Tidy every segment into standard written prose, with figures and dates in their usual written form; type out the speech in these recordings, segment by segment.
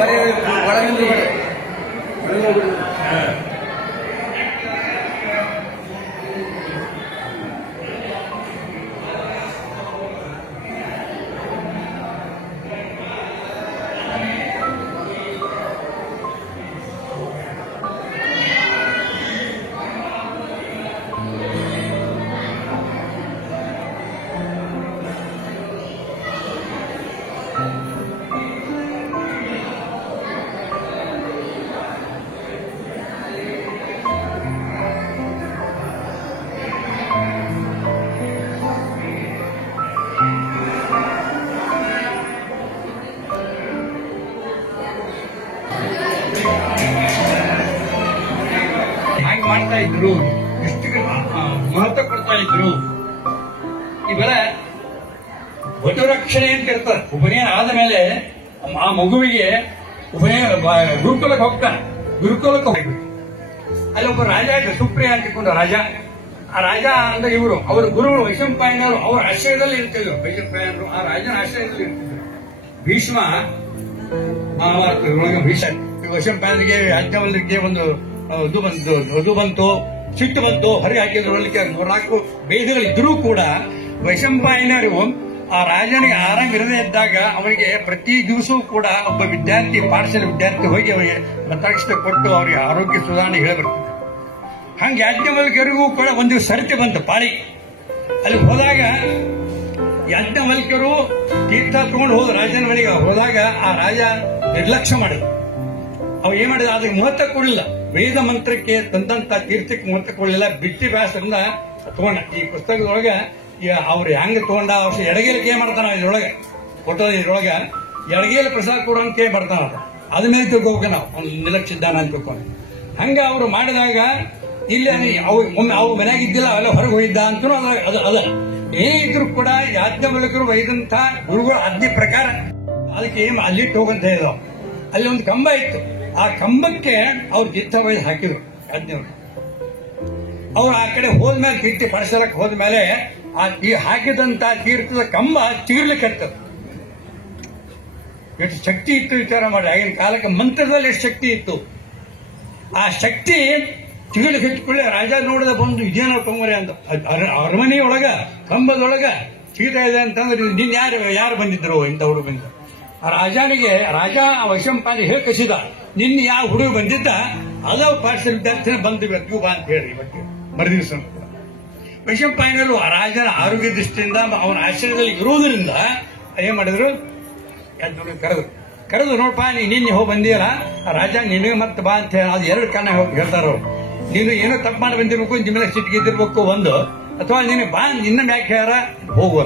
ಒಳಗಿಂದ ಮಾಡ್ತಾ ಇದ್ರು, ಎಷ್ಟು ಮಹತ್ವ ಕೊಡ್ತಾ ಇದ್ರು. ಇವೆಲ್ಲ ವಟುರಕ್ಷಣೆ ಅಂತ ಇರ್ತಾರೆ. ಉಪನಯನ ಆದ ಮೇಲೆ ಆ ಮಗುವಿಗೆ ಉಪನಯನ ಗುರುಕುಲಕ್ಕೆ ಹೋಗ್ತಾನೆ. ಗುರುಕುಲಕ್ಕೆ ಹೋಗಿ ಅಲ್ಲಿ ಒಬ್ಬ ರಾಜ ಇದ್ದ, ಸುಪ್ರಿಯ ಅಂತಿಕೊಂಡು ರಾಜ. ಆ ರಾಜ ಅಂದ್ರೆ ಇವರು, ಅವರ ಗುರು ವೈಶಂಪಾಯನರು ಅವರ ಆಶ್ರಯದಲ್ಲಿ ಇರ್ತಿದ್ರು. ವೈಶಂಪಾಯನರು ಆ ರಾಜನ ಆಶ್ರಯದಲ್ಲಿ ಇರ್ತಿದ್ರು. ಭೀಷ್ಮ ಮಹಾಭಾರತ ವೈಶಂಪಾಯನಿಗೆ ಯಾಜ್ಞವಲ್ಕ್ಯರಿಗೆ ಒಂದು ಅದು ಬಂತು, ಸಿಟ್ಟು ಬಂತು, ಹೊರಗೆ ಹಾಕಿದ್ರು. 4 ವೇದಗಳಿದ್ರೂ ಕೂಡ ವೈಶಂಪಾಯನರು ಆ ರಾಜನಿಗೆ ಆರಾಮ ಇರದೇ ಇದ್ದಾಗ ಅವನಿಗೆ ಪ್ರತಿ ದಿವಸವೂ ಕೂಡ ಒಬ್ಬ ವಿದ್ಯಾರ್ಥಿ, ಪಾಠಶಾಲೆ ವಿದ್ಯಾರ್ಥಿ ಹೋಗಿ ಅವರಿಗೆ ಮತಾಕ್ಷತೆ ಕೊಟ್ಟು ಅವರಿಗೆ ಆರೋಗ್ಯ ಸುಧಾರಣೆ ಹೇಳಬರ್ತಾರೆ. ಹಂಗೆ ಯಾಜ್ಞವಲ್ಕ್ಯರಿಗೂ ಕೂಡ ಒಂದು ದಿವಸ ಸರತಿ ಬಂತು ಪಾಳಿ. ಅಲ್ಲಿ ಹೋದಾಗ ಯಾಜ್ಞವಲ್ಕ್ಯರು ತೀರ್ಥ ತಗೊಂಡು ಹೋದ ರಾಜನ ಮನೆಗೆ ಹೋದಾಗ ಆ ರಾಜ ನಿರ್ಲಕ್ಷ್ಯ ಮಾಡಿದ. ಅವ್ ಏನ್ ಮಾಡಿದ, ಅದಕ್ಕೆ ಮಹತ್ವ ಕೊಡಲಿಲ್ಲ. ವೇದ ಮಂತ್ರಕ್ಕೆ ತಂದಂತ ತೀರ್ಥಕ್ಕೆ ಮಹತ್ವ ಕೊಡಲಿಲ್ಲ. ಬಿಟ್ಟಿ ವ್ಯಾಸರಿಂದ ತಗೊಂಡ. ಈ ಪುಸ್ತಕದೊಳಗ ಅವ್ರು ಹೆಂಗ ತಗೊಂಡ, ಅವ್ರ ಎಡಗೇಲಿಗೆ ಏನ್ ಮಾಡ್ತಾನ ಇದ್ರೊಳಗೆ ಫೋಟೋ, ಇದ್ರೊಳಗ ಎಡಗೇಲಿ ಪ್ರಸಾದ ಕೊಡೋ ಅಂತ ಕೇಳಿ ಬರ್ತಾನ. ಅದ ಮೇಲೆ ತಿಳ್ಕೋಬೇಕು ನಾವು, ಅವ್ನು ನಿರ್ಲಕ್ಷಿದ್ದಾನ ಅಂತ ತಿಳ್ಕೊಂಡು. ಹಂಗ ಅವ್ರು ಮಾಡಿದಾಗ ಇಲ್ಲಿ ಒಮ್ಮೆ ಅವು ಮನ್ಯಾಗ ಇದ್ದಿಲ್ಲ, ಅವೆಲ್ಲ ಹೊರಗೆ ಹೋಗಿದ್ದ ಅಂತೂ ಅದ ಏನೇ ಇದ್ರು ಕೂಡ ಯಾಜ್ಞವಲ್ಕ್ಯರು ಒಯ್ದಂತ ಗುರುಗಳ ಆಜ್ಞೆ ಪ್ರಕಾರ ಅದಕ್ಕೆ ಅಲ್ಲಿಟ್ಟು ಹೋಗಂತ ಹೇಳಿದವು. ಅಲ್ಲಿ ಒಂದು ಕಂಬ ಇತ್ತು. ಆ ಕಂಬಕ್ಕೆ ಅವ್ರು ಜಿತ್ತ ಒಯ್ದು ಹಾಕಿದ್ರು ಯಾಜ್ಞವರು. ಅವ್ರು ಆ ಕಡೆ ಹೋದ್ಮೇಲೆ, ತೀರ್ಥ ಪಾಠಶಾಲಕ್ಕೆ ಹೋದ್ಮೇಲೆ ಈ ಹಾಕಿದಂತ ತೀರ್ಥದ ಕಂಬ ಚೀರ್ಲಿಕ್ಕೆ ಹತ್ತದ. ಎಷ್ಟು ಶಕ್ತಿ ಇತ್ತು ವಿಚಾರ ಮಾಡಿ. ಆಗಿನ ಕಾಲಕ್ಕೆ ಮಂತ್ರದಲ್ಲಿ ಎಷ್ಟು ಶಕ್ತಿ ಇತ್ತು. ಆ ಶಕ್ತಿ ಚಿಗುಳಿಗೆ ಹಚ್ಕೊಳ್ಳಿ ರಾಜ ನೋಡಿದ ಬಂದು ಇದೇನೋ ತೊಂದರೆ ಅಂತ ಅರಮನೆಯೊಳಗ ಕಂಬದೊಳಗ ಚೀತಾ ಇದೆ ಅಂತಂದ್ರೆ ನಿನ್ ಯಾರು ಬಂದಿದ್ರು ಇಂಥವ್ರು ಬಂದ. ಆ ರಾಜನಿಗೆ ರಾಜ ವೈಶಂಪಾಯನ ಹೇಳಿ ಕಸಿದ, ನಿನ್ನ ಯಾವ ಹುಡುಗ ಬಂದಿದ್ದ ಅದ ಪಾಠಶಾಲೆ ವಿದ್ಯಾರ್ಥಿ ಬಂದು ಬಾ ಅಂತ ಹೇಳಿ ಇವತ್ತು ಮರುದಿವಸ. ವೈಶಂಪಾಯನರು ಆ ರಾಜನ ಆರೋಗ್ಯ ದೃಷ್ಟಿಯಿಂದ ಅವನ ಆಶ್ರಯದಲ್ಲಿ ಇರುವುದರಿಂದ ಏನ್ ಮಾಡಿದ್ರು, ಕರೆದು ನೋಡ್ಪಾ ನಿನ್ನೆ ಹೋಗಿ ಬಂದಿಯಲ್ಲ ರಾಜ, ನಿನಗೆ ಮತ್ತೆ ಬಾ ಅಂತ ಹೇಳಿ ಅದು 2 ಕಾರಣ ಹೇಳ್ತಾರ ಅವ್ರು. ನೀನು ಏನೋ ತಪ್ಪು ಮಾಡಿ ಬಂದಿರ್ಬೇಕು, ನಿಮ್ಮ ಮೇಲೆ ಸಿಟ್ಟಿಗಿದ್ದಿರ್ಬೇಕು ಒಂದು, ಅಥವಾ ನೀನು ಬಾ ನಿನ್ನ ವ್ಯಾಖ್ಯಾರ ಹೋಗುವ.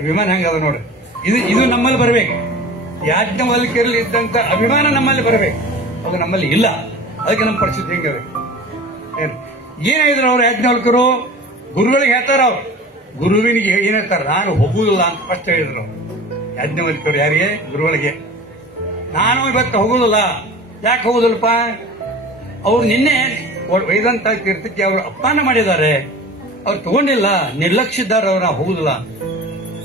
ಅಭಿಮಾನ ಹಂಗದ ನೋಡ್ರಿ. ಇದು ನಮ್ಮಲ್ಲಿ ಬರಬೇಕು. ಯಾಜ್ಞವಲ್ಕ್ಯರಲ್ಲಿ ಇದ್ದಂತ ಅಭಿಮಾನ ನಮ್ಮಲ್ಲಿ ಬರಬೇಕು. ಅದು ನಮ್ಮಲ್ಲಿ ಇಲ್ಲ. ಅದಕ್ಕೆ ನಮ್ಮ ಪರಿಸ್ಥಿತಿ ಹೆಂಗದೆ. ಏನಾದ್ರು ಅವ್ರು ಯಾಜ್ಞವಲ್ಕ್ಯರು ಗುರುಗಳಿಗೆ ಹೇಳ್ತಾರ. ಅವ್ರು ಗುರುವಿನಿಗೆ ಏನ್ ಹೇಳ್ತಾರ, ನಾನು ಹೋಗುದಿಲ್ಲ ಅಂತ ಫಸ್ಟ್ ಹೇಳಿದ್ರು ಯಾಜ್ಞವಲ್ಕ್ಯರು. ಯಾರಿಗೆ? ಗುರುಗಳಿಗೆ. ನಾನು ಇವತ್ತು ಹೋಗುದಿಲ್ಲ. ಯಾಕೆ ಹೋಗುದಿಲ್ಲಪ್ಪ? ಅವ್ರು ನಿನ್ನೆ ಒಯ್ದಂತ ತೀರ್ಥಕ್ಕೆ ಅವರು ಅಪಮಾನ ಮಾಡಿದ್ದಾರೆ, ಅವ್ರು ತಗೊಂಡಿಲ್ಲ, ನಿರ್ಲಕ್ಷಿದ್ದಾರೆ, ಅವ್ರು ನಾವು ಹೋಗುದಿಲ್ಲ.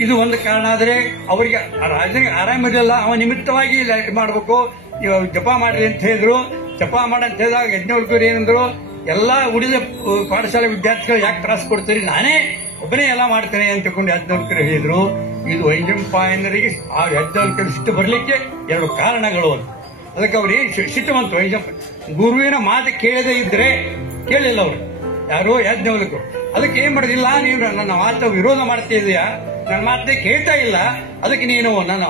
ಇದು ಒಂದು ಕಾರಣ. ಆದ್ರೆ ಅವರಿಗೆ ರಾಜನಿಗೆ ಆರಾಮಿರಲಿಲ್ಲ, ಅವ ನಿಮಿತ್ತವಾಗಿ ಮಾಡಬೇಕು, ಜಪ ಮಾಡ್ರಿ ಅಂತ ಹೇಳಿದ್ರು. ಜಪ ಮಾಡಂತ ಹೇಳಿದಾಗ ಯಜ್ಞವಲ್ಕ್ಯರು ಏನಂದ್ರು, ಎಲ್ಲಾ ಉಳಿದ ಪಾಠಶಾಲೆ ವಿದ್ಯಾರ್ಥಿಗಳು ಯಾಕೆ ತ್ರಾಸ ಕೊಡ್ತೀರಿ, ನಾನೇ ಒಬ್ಬನೇ ಎಲ್ಲ ಮಾಡ್ತೇನೆ ಅಂತ ತಿಳ್ಕೊಂಡು ಯಜ್ಞವಲ್ಕ್ಯರು ಹೇಳಿದ್ರು. ಇದು ವೈಶಂಪಾಯನರಿಗೆ ಆ ಯಜ್ಞವಲ್ಕ್ಯರು ಸಿಟ್ಟು ಬರಲಿಕ್ಕೆ 2 ಕಾರಣಗಳು. ಅದಕ್ಕೆ ಅವ್ರು ಏನ್ ಸಿಟ್ಟು ಬಂತು, ಗುರುವಿನ ಮಾತು ಕೇಳದೆ ಇದ್ರೆ, ಕೇಳಿಲ್ಲ ಅವರು ಯಾರೋ ಯಾಜ್ಞವಲ್ಕ್ಯರು. ಅದಕ್ಕೆ ಏನ್ ಮಾಡೋದಿಲ್ಲ, ನೀನು ನನ್ನ ಮಾತು ವಿರೋಧ ಮಾಡ್ತಾ ಇದೆಯಾ, ನನ್ನ ಮಾತೇ ಕೇಳ್ತಾ ಇಲ್ಲ, ಅದಕ್ಕೆ ನೀನು ನನ್ನ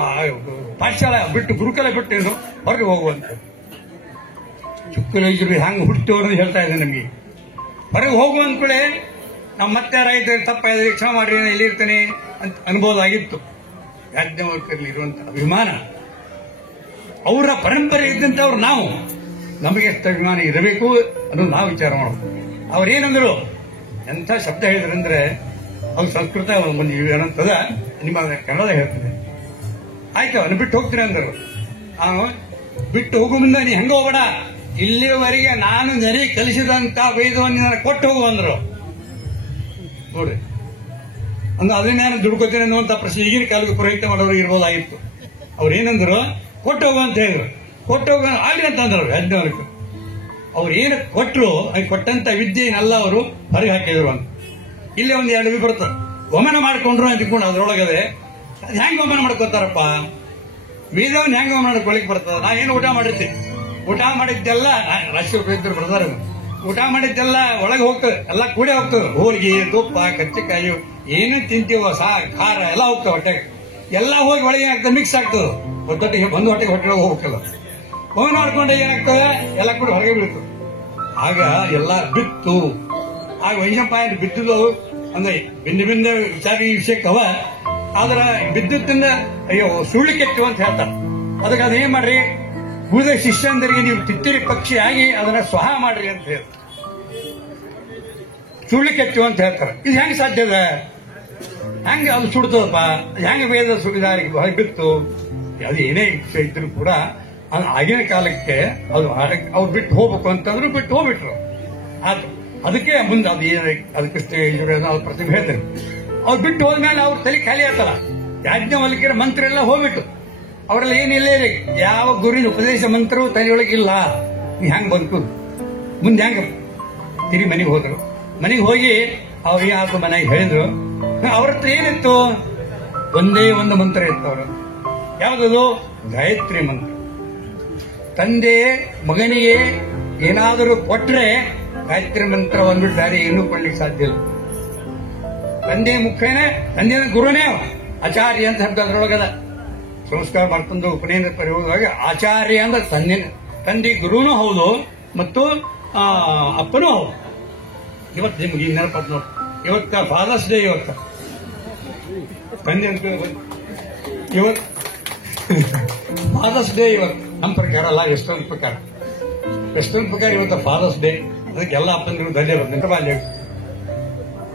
ಪಾಠಶಾಲೆ ಬಿಟ್ಟು ಗುರುಕುಲ ಬಿಟ್ಟು ನೀನು ಹೊರಗೆ ಹೋಗುವಂತ. ಚುಕ್ಕಲೈಜರು ಹಂಗೆ ಹುಟ್ಟೋರು ಹೇಳ್ತಾ ಇದೆ ನಮಗೆ. ಹೊರಗೆ ಹೋಗುವ ಅಂದ್ಕೂಳೆ ನಾವು ಮತ್ತೆ ರೈತ ತಪ್ಪಾದ್ರೆ ಕ್ಷಮ ಮಾಡ್ರಿ, ಇಲ್ಲಿ ಇರ್ತೇನೆ ಅಂತ ಅನ್ಬೋದಾಗಿತ್ತು. ಯಾಜ್ಞವಲ್ಕ್ಯರಲ್ಲಿ ಇರುವಂತ ಅಭಿಮಾನ, ಅವರ ಪರಂಪರೆ ಇದ್ದಂಥವ್ರು ನಾವು, ನಮಗೆ ಎಷ್ಟು ಅಭಿಮಾನ ಇರಬೇಕು ಅನ್ನೋದು ನಾವು ವಿಚಾರ ಮಾಡೋದು. ಅವ್ರೇನಂದ್ರು, ಎಂಥ ಶಬ್ದ ಹೇಳಿದ್ರಂದ್ರೆ, ಅವ್ರು ಸಂಸ್ಕೃತ ಒಂದು ಏನಂತದ, ನಿಮ್ಮ ಕನ್ನಡ ಹೇಳ್ತದೆ. ಆಯ್ತು ಅವನು ಬಿಟ್ಟು ಹೋಗ್ತೀನಿ ಅಂದರು. ಬಿಟ್ಟು ಹೋಗೋ ಮುಂದೆ ನೀ ಹೆಂಗ ಹೋಗಬೇಡ, ಇಲ್ಲಿವರೆಗೆ ನಾನು ನೆರೆ ಕಲಿಸಿದಂತ ವೇದವನ್ನು ನನಗೆ ಕೊಟ್ಟು ಹೋಗು ಅಂದ್ರು. ನೋಡ್ರಿ, ಅಂದ್ರೆ ಅದನ್ನೇನು ದುಡ್ಕೋತೀನಿ ಅನ್ನುವಂತ ಪ್ರಶ್ನೆ ಈಗಿನ ಕಾಲಕ್ಕೆ ಪುರೋಹಿತ ಮಾಡೋರು ಇರ್ಬೋದಾಗಿತ್ತು. ಅವ್ರೇನಂದ್ರು, ಕೊಟ್ಟು ಹೋಗು ಅಂತ ಹೇಳಿದ್ರು. ಕೊಟ್ಟು ಹೋಗ ಆಗ್ಲಿ ಅಂತಂದ್ರು ಯಜ್ಞವಲ್ಕ್ಯ. ಅವ್ರು ಏನು ಕೊಟ್ಟರು ಅದು ಕೊಟ್ಟಂತ ವಿದ್ಯೆನೆಲ್ಲ ಅವರು ಹೊರಗೆ ಹಾಕಿದ್ರು ಅಂತ. ಇಲ್ಲೇ ಒಂದು ಎರಡು ಬರ್ತದೆ. ವಮನ ಮಾಡ್ಕೊಂಡ್ರು ಅಂದ್ಕೊಂಡು ಅದ್ರೊಳಗದೆ ಅದು ಹೆಂಗ್ ವಮನ ಮಾಡ್ಕೋತಾರಪ್ಪ? ವೇದವನ್ನ ಹೆಂಗ್ ವಮನ ಮಾಡ್ಕೊಳಿಕ್ ಬರ್ತದ? ನಾ ಏನು ಊಟ ಮಾಡಿರ್ತೀನಿ, ಊಟ ಮಾಡಿದ್ದೆಲ್ಲ ರಾಷ್ಟ್ರೀಯ ಬರ್ತಾರೆ. ಊಟ ಮಾಡಿದ್ದೆಲ್ಲ ಒಳಗೆ ಹೋಗ್ತದೆ, ಎಲ್ಲ ಕೂಡೆ ಹೋಗ್ತದೆ. ಹೋಳಿಗೆ, ತುಪ್ಪ, ಕಚ್ಚಕಾಯಿ ಏನು ತಿಂತೀವೋ ಖಾರ ಎಲ್ಲ ಹೋಗ್ತವೆ ಹೊಟ್ಟೆಗೆ. ಎಲ್ಲ ಹೋಗಿ ಒಳಗೆ ಆಗ್ತದೆ, ಮಿಕ್ಸ್ ಆಗ್ತದೆ. ಹೊಟ್ಟೆಗೆ ಒಂದು ಹೊಟ್ಟೆಗೆ ಹೋಗ್ಬೇಕಲ್ಲ. ವಮನ ಮಾಡ್ಕೊಂಡು ಏನಾಗ್ತದೆ, ಎಲ್ಲ ಕೂಡ ಹೊರಗೆ ಬೀಳ್ತದೆ. ಆಗ ಎಲ್ಲ ಬಿತ್ತು. ಆಗ ವೈಶಂಪಾಯನ ಬಿದ್ದುದು ಅಂದ್ರೆ ಭಿನ್ನ ಭಿನ್ನ ವಿಚಾರ ಈ ವಿಷಯಕ್ಕೆ ಅವ. ಆದ್ರ ಬಿದ್ದುತ್ತಿಂದ ಅಯ್ಯೋ ಸುಳ್ಳಿ ಕೆತ್ತು ಅಂತ ಹೇಳ್ತಾರೆ. ಅದಕ್ಕೆ ಅದೇನ್ ಮಾಡ್ರಿ, ಉಳಿದ ಶಿಷ್ಯಂದರಿಗೆ ನೀವು ತಿತ್ತಿರಿ ಪಕ್ಷಿ ಆಗಿ ಅದನ್ನ ಸ್ವಹ ಮಾಡ್ರಿ ಅಂತ ಹೇಳ್ತಾರೆ. ಸುಳ್ಳಿ ಕೆತ್ತು ಅಂತ ಹೇಳ್ತಾರೆ. ಇದು ಹೆಂಗ್ ಸಾಧ್ಯ ಇದೆ? ಹೆಂಗ ಅದು ಸುಡ್ತದಪ್ಪ? ಹೆಂಗ ವೇದ ಸುಡಿದಾರಿ ಹೊರಗೆ ಬಿತ್ತು? ಅದು ಏನೇ ವಿಷಯ ಇದ್ರು ಕೂಡ ಆಗಿನ ಕಾಲಕ್ಕೆ ಅದು ಅವ್ರು ಬಿಟ್ಟು ಹೋಗ್ಬೇಕು ಅಂತಂದ್ರು ಬಿಟ್ಟು ಹೋಗ್ಬಿಟ್ರು. ಅದಕ್ಕೆ ಮುಂದೆ ಅದು ಅದಕ್ಕೆ ಅವ್ರ ಪ್ರತಿಭೆ ಹೇಳ್ತಾರೆ. ಅವ್ರು ಬಿಟ್ಟು ಹೋದ್ಮೇಲೆ ಅವ್ರ ತಲೆ ಖಾಲಿ ಆಗ್ತಲ್ಲ. ಯಾಜ್ಞವಲ್ಕ್ಯರ ಮಂತ್ರ ಎಲ್ಲ ಹೋಗ್ಬಿಟ್ಟು ಅವರೆಲ್ಲ ಏನಿಲ್ಲ ರೀ, ಯಾವ ಗುರುವಿನ ಉಪದೇಶ ಮಂತ್ರವು ತಲೆಯೊಳಗೆ ಇಲ್ಲ. ನೀ ಹೆಂಗ್ ಬದುಕುದು? ಮುಂದೆ ಹೆಂಗ ತಿರಿ ಮನೆಗೆ ಹೋದ್ರು. ಮನೆಗೆ ಹೋಗಿ ಅವ್ರು ಯಾರು ಮನೆಗೆ ಹೇಳಿದ್ರು. ಅವ್ರ ಹತ್ರ ಏನಿತ್ತು? ಒಂದೇ ಒಂದು ಮಂತ್ರ ಇತ್ತು ಅವರು. ಯಾವ್ದದು? ಗಾಯತ್ರಿ ಮಂತ್ರ. ತಂದೆ ಮಗನಿಗೆ ಏನಾದರೂ ಕೊಟ್ರೆ ಗಾಯತ್ರಿ ಮಂತ್ರ ಬಂದ್ಬಿಟ್ಟು ಬೇರೆ ಏನೂ ಕೊಡ್ಲಿಕ್ಕೆ ಸಾಧ್ಯ ಇಲ್ಲ. ತಂದೆ ಮುಖೇನೆ, ತಂದೆನ ಗುರುನೇ ಆಚಾರ್ಯ ಅಂತ ಶಬ್ದ ಅದ್ರೊಳಗದ. ಸಂಸ್ಕಾರ ಮಾಡ್ಕೊಂಡು ಉಪನಯನ ಪರಿವಾಗ ಆಚಾರ್ಯ ಅಂದ್ರೆ ತಂದೆ ಗುರುನೂ ಹೌದು ಮತ್ತು ಅಪ್ಪನೂ ಹೌದು. ಇವತ್ತು ನಿಮ್ಗೆ ನೆನಪದ್ ನೋಡಿ, ಇವತ್ತ ಫಾದರ್ಸ್ ಡೇ. ಇವತ್ತ ತಂದೆ ಇವತ್ತು ಫಾದರ್ಸ್ ಡೇ. ಇವತ್ತು ನಮ್ಮ ಪ್ರಕಾರ ಅಲ್ಲ, ಎಷ್ಟೊಂದು ಪ್ರಕಾರ ಇವತ್ತು ಫಾದರ್ಸ್ ಡೇ. ಅದಕ್ಕೆಲ್ಲ ಅಪ್ಪಂದಿರು ಧನ್ಯವಾದ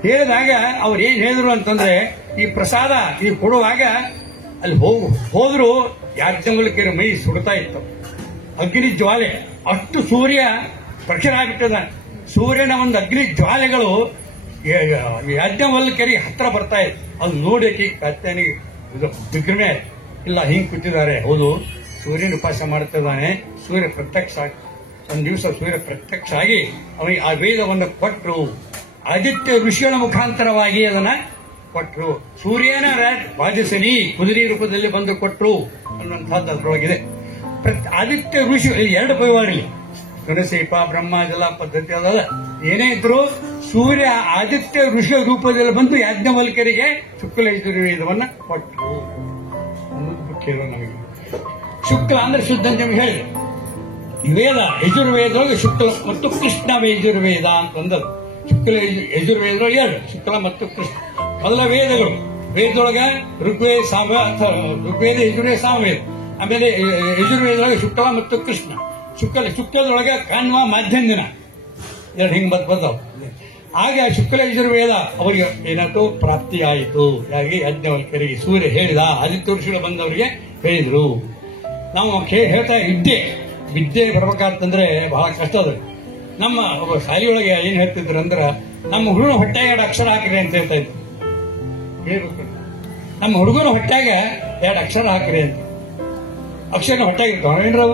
ಹೇಳಿದಾಗ ಅವ್ರು ಏನ್ ಹೇಳಿದ್ರು ಅಂತಂದ್ರೆ, ಈ ಪ್ರಸಾದ ಈ ಕೊಡುವಾಗ ಅಲ್ಲಿ ಹೋದ್ರು ಯಾಜ್ಞವಲ್ಕ್ಯರ ಮೈ ಸುಡ್ತಾ ಇತ್ತು. ಅಗ್ನಿ ಜ್ವಾಲೆ, ಅಷ್ಟು ಸೂರ್ಯ ಪ್ರಖರ ಆಗಿಬಿಟ್ಟದ. ಸೂರ್ಯನ ಒಂದು ಅಗ್ನಿ ಜ್ವಾಲೆಗಳು ಯಾಜ್ಞವಲ್ಕ್ಯರಿಗೆ ಹತ್ರ ಬರ್ತಾ ಇತ್ತು. ಅದು ನೋಡಕ್ಕೆ ಕತ್ತನಿಗೆ ವಿಗ್ರಹಣೆ ಇಲ್ಲ, ಹಿಂಗ್ ಕೂತಿದ್ದಾರೆ. ಹೌದು, ಸೂರ್ಯನ ಉಪಾಸ ಮಾಡ್ತಿದ್ದಾನೆ. ಸೂರ್ಯ ಪ್ರತ್ಯಕ್ಷ ಒಂದು ದಿವಸ ಸೂರ್ಯ ಪ್ರತ್ಯಕ್ಷ ಆಗಿ ಅವನಿಗೆ ಆ ವೇದವನ್ನು ಕೊಟ್ಟರು. ಆದಿತ್ಯ ಋಷಿಗಳ ಮುಖಾಂತರವಾಗಿ ಅದನ್ನ ಕೊಟ್ಟರು. ಸೂರ್ಯನ ವಾಜಸನಿ ಕುದುರೆ ರೂಪದಲ್ಲಿ ಬಂದು ಕೊಟ್ಟರು ಅನ್ನುವಂಥದ್ದು ಅದರೊಳಗಿದೆ. ಆದಿತ್ಯ ಋಷಿ ಎರಡು ಪೈವಾಡಲಿ ಗಣಸೇಪ ಬ್ರಹ್ಮ ಇದೆಲ್ಲ ಪದ್ಧತಿ ಅದಲ್ಲ. ಏನೇ ಇದ್ರು ಸೂರ್ಯ ಆದಿತ್ಯ ಋಷಿ ರೂಪದಲ್ಲಿ ಬಂದು ಯಾಜ್ಞವಲ್ಕ್ಯರಿಗೆ ಶುಕ್ಲ ಯಜುರ್ವೇದವನ್ನ ಕೊಟ್ಟರು ಅನ್ನೋದು ಕೇಳುವ ನಮಗೆ. ಶುಕ್ಲ ಅಂದ್ರೆ ಶುದ್ಧ ಅಂತ ನಿಮಗೆ ಹೇಳಿದೆ. ವೇದ ಯಜುರ್ವೇದೊಳಗೆ ಶುಕ್ಲ ಮತ್ತು ಕೃಷ್ಣ ಯಜುರ್ವೇದ ಅಂತಂದರು. ಶುಕ್ಲ ಯಜುರ್ವೇದ ಎರಡು, ಶುಕ್ಲ ಮತ್ತು ಕೃಷ್ಣ. ಮೊದಲ ವೇದಗಳು, ವೇದದೊಳಗ ಋಗ್ವೇದ ಯಜುರ್ವೇದ ಸಾಮವೇದ. ಆಮೇಲೆ ಯಜುರ್ವೇದೊಳಗೆ ಶುಕ್ಲ ಮತ್ತು ಕೃಷ್ಣ. ಶುಕ್ಲದೊಳಗೆ ಕಣ್ವ ಮಾಧ್ಯಮ ದಿನ ಎರಡು ಹಿಂಗ್ ಬರ್ತಾವ. ಆಗ ಶುಕ್ಲ ಯಜುರ್ವೇದ ಅವರಿಗೆ ಏನಾಯ್ತು, ಪ್ರಾಪ್ತಿಯಾಯಿತು. ಯಾರಿಗೆ? ಯಾಜ್ಞವಲ್ಕ್ಯರಿಗೆ. ಸೂರ್ಯ ಹೇಳಿದ, ಆದಿತ್ಯ ಋಷಿಗಳು ಬಂದವರಿಗೆ ಹೇಳಿದ್ರು. ನಾವು ಹೇಳ್ತಾ ವಿದ್ಯೆ ಬರ್ಬೇಕಂತಂದ್ರೆ ಬಹಳ ಕಷ್ಟ ಅದ. ನಮ್ಮ ಒಬ್ಬ ಶಾಲೆಯೊಳಗೆ ಏನ್ ಹೇಳ್ತಿದ್ರು ಅಂದ್ರೆ, ನಮ್ಮ ಹುಡುಗನ ಹೊಟ್ಟೆಗೆ ಎರಡು ಅಕ್ಷರ ಹಾಕ್ರಿ ಅಂತ ಹೇಳ್ತಾ ಇದ್ರು. ಹೇಳ್ಬೇಕು, ನಮ್ಮ ಹುಡುಗನ ಹೊಟ್ಟೆಗ ಎರಡು ಅಕ್ಷರ ಹಾಕ್ರಿ ಅಂತ. ಅಕ್ಷರ ಹೊಟ್ಟೆಗೆ ಇರ್ತಾವ